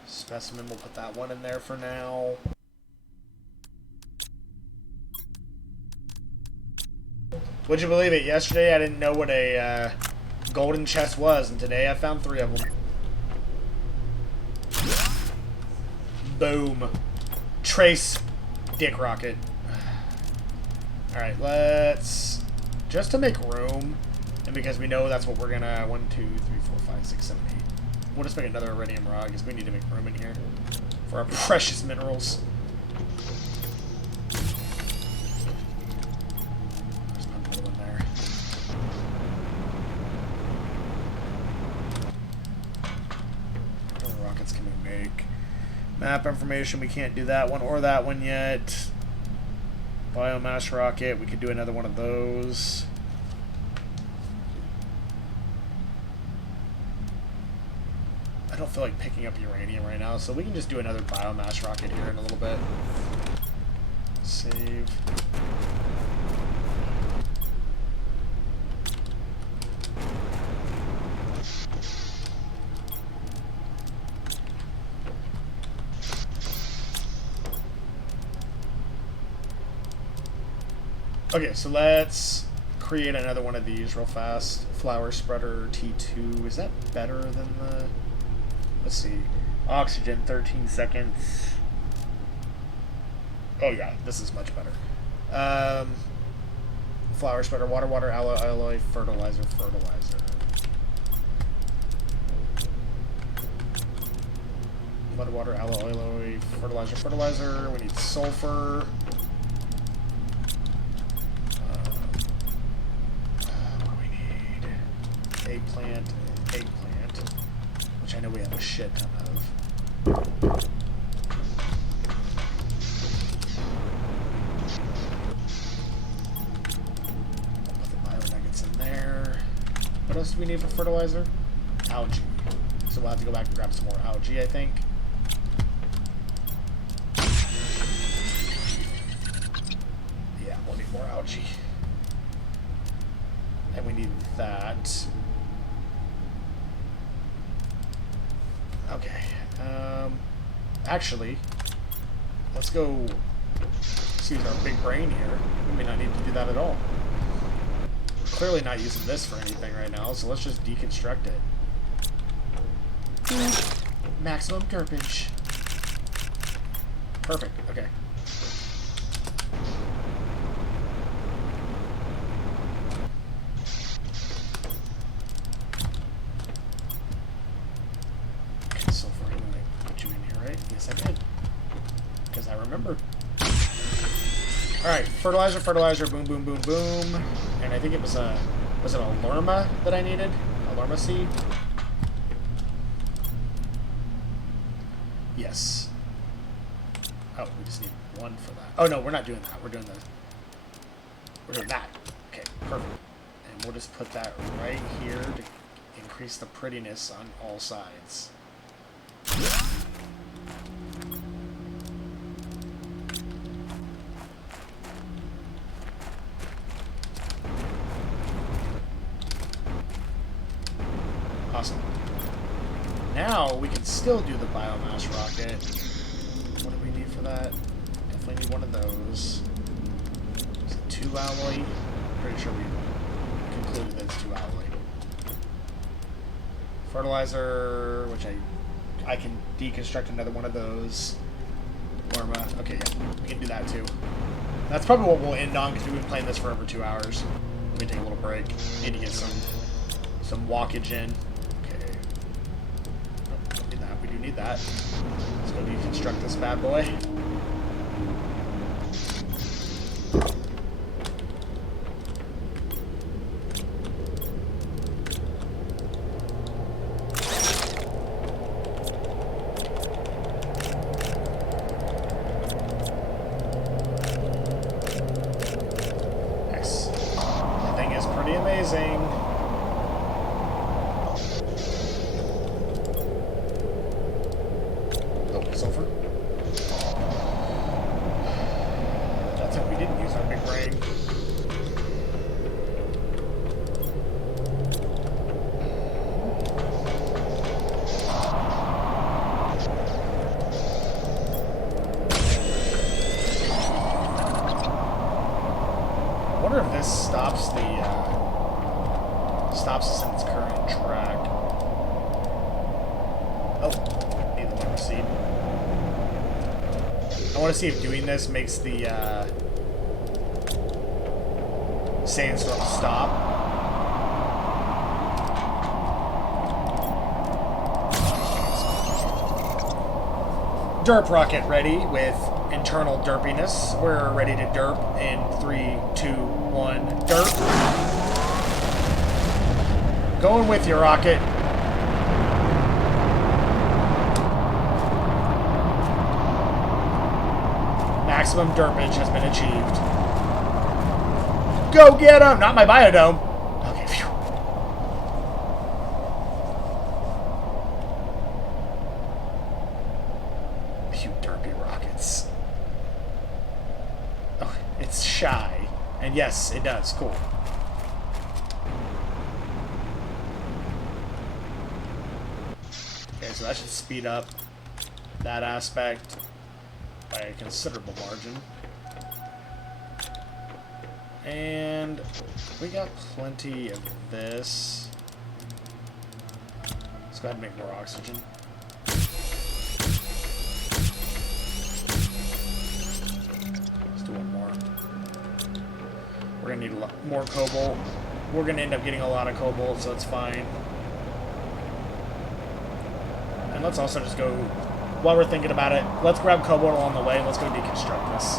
Specimen, we'll put that one in there for now. Would you believe it? Yesterday I didn't know what a golden chest was, and today I found 3 of them. Boom. Trace dick rocket. Alright, let's... Just to make room, and because we know that's what we're gonna... 1, 2, 3, 4, 5, 6, 7, 8. We'll just make another iridium rod, because we need to make room in here for our precious minerals. There's another one there. What other rockets can we make? Map information, we can't do that one or that one yet. Biomass rocket, we could do another one of those. I don't feel like picking up uranium right now, so we can just do another biomass rocket here in a little bit. Save. Okay, so let's create another one of these real fast. Flower spreader T2. Is that better than the... Let's see. Oxygen, 13 seconds. Oh yeah, this is much better. Flower spreader, water, alloy, fertilizer. Water, alloy, fertilizer. We need sulfur. Eggplant, which I know we have a shit ton of. Put the bio nuggets in there. What else do we need for fertilizer? Algae. So we'll have to go back and grab some more algae, I think. Yeah, we'll need more algae. And we need that. Okay. Actually, let's go use our big brain here. We may not need to do that at all. We're clearly not using this for anything right now, so let's just deconstruct it. Maximum garbage. Perfect. Okay. Alright, fertilizer, boom, and I think it was it a Lerma that I needed? A Lerma seed? Yes. Oh, we just need one for that. Oh no, we're not doing that. We're doing that. Okay, perfect. And we'll just put that right here to increase the prettiness on all sides. Awesome. Now we can still do the biomass rocket. What do we need for that? Definitely need one of those. Is it 2 alloy? Pretty sure we concluded that it's 2 alloy. Fertilizer, which I can deconstruct another one of those. Lerma. Okay, yeah, we can do that too. That's probably what we'll end on because we've been playing this for over 2 hours. Let me take a little break. Need to get some walkage in. Need that. Let's go deconstruct this bad boy. Nice. Stops us in its current track. Oh, need the one seed. I want to see if doing this makes the sandstorm stop. Derp rocket ready with internal derpiness. We're ready to derp in 3, 2, 1, derp. Going with your rocket. Maximum derpage has been achieved. Go get him! Not my biodome. Okay, phew. You derpy rockets. Oh, it's shy. And yes, it does. Cool. Okay, so that should speed up that aspect by a considerable margin. And we got plenty of this. Let's go ahead and make more oxygen. Let's do one more. We're gonna need a lot more cobalt. We're gonna end up getting a lot of cobalt, so it's fine. And let's also just go, while we're thinking about it, let's grab cobalt along the way and let's go deconstruct this.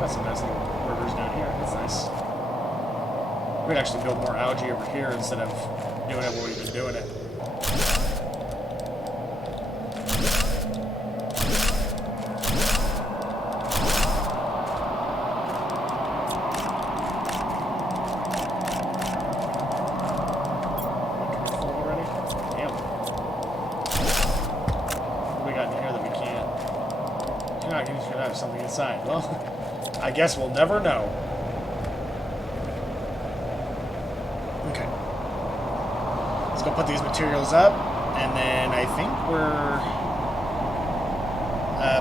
Got some nice little rivers down here. That's nice. We could actually build more algae over here instead of doing it where we've been doing it. Something inside. Well, I guess we'll never know. Okay. Let's go put these materials up, and then I think we're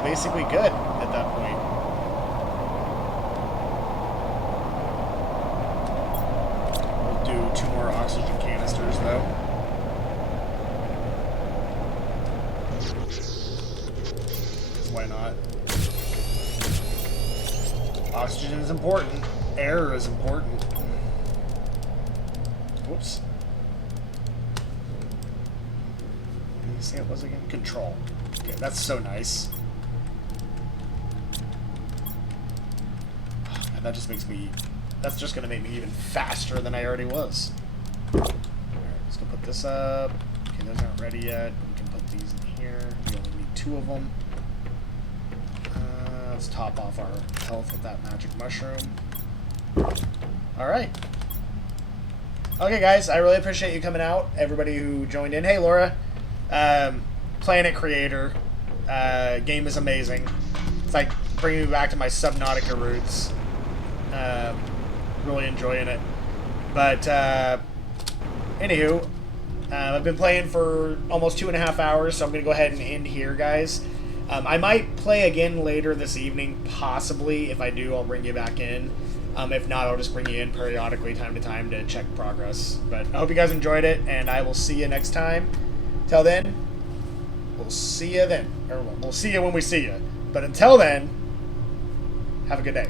basically good at that point. We'll do 2 more oxygen canisters, though. Why not? Oxygen is important. Air is important. Whoops. What did you say it was again? Control. Okay, that's so nice. And that just makes me... That's just going to make me even faster than I already was. Alright, let's go put this up. Okay, those aren't ready yet. We can put these in here. We only need 2 of them. Let's top off our health with that magic mushroom. Alright. Okay, guys, I really appreciate you coming out. Everybody who joined in. Hey, Laura. Planet Creator. Game is amazing. It's like bringing me back to my Subnautica roots. Really enjoying it. But, anywho, I've been playing for almost 2.5 hours, so I'm going to go ahead and end here, guys. I might play again later this evening, possibly. If I do, I'll bring you back in. If not, I'll just bring you in periodically, time to time, to check progress. But I hope you guys enjoyed it, and I will see you next time. Till then, we'll see you then. Or we'll see you when we see you. But until then, have a good day.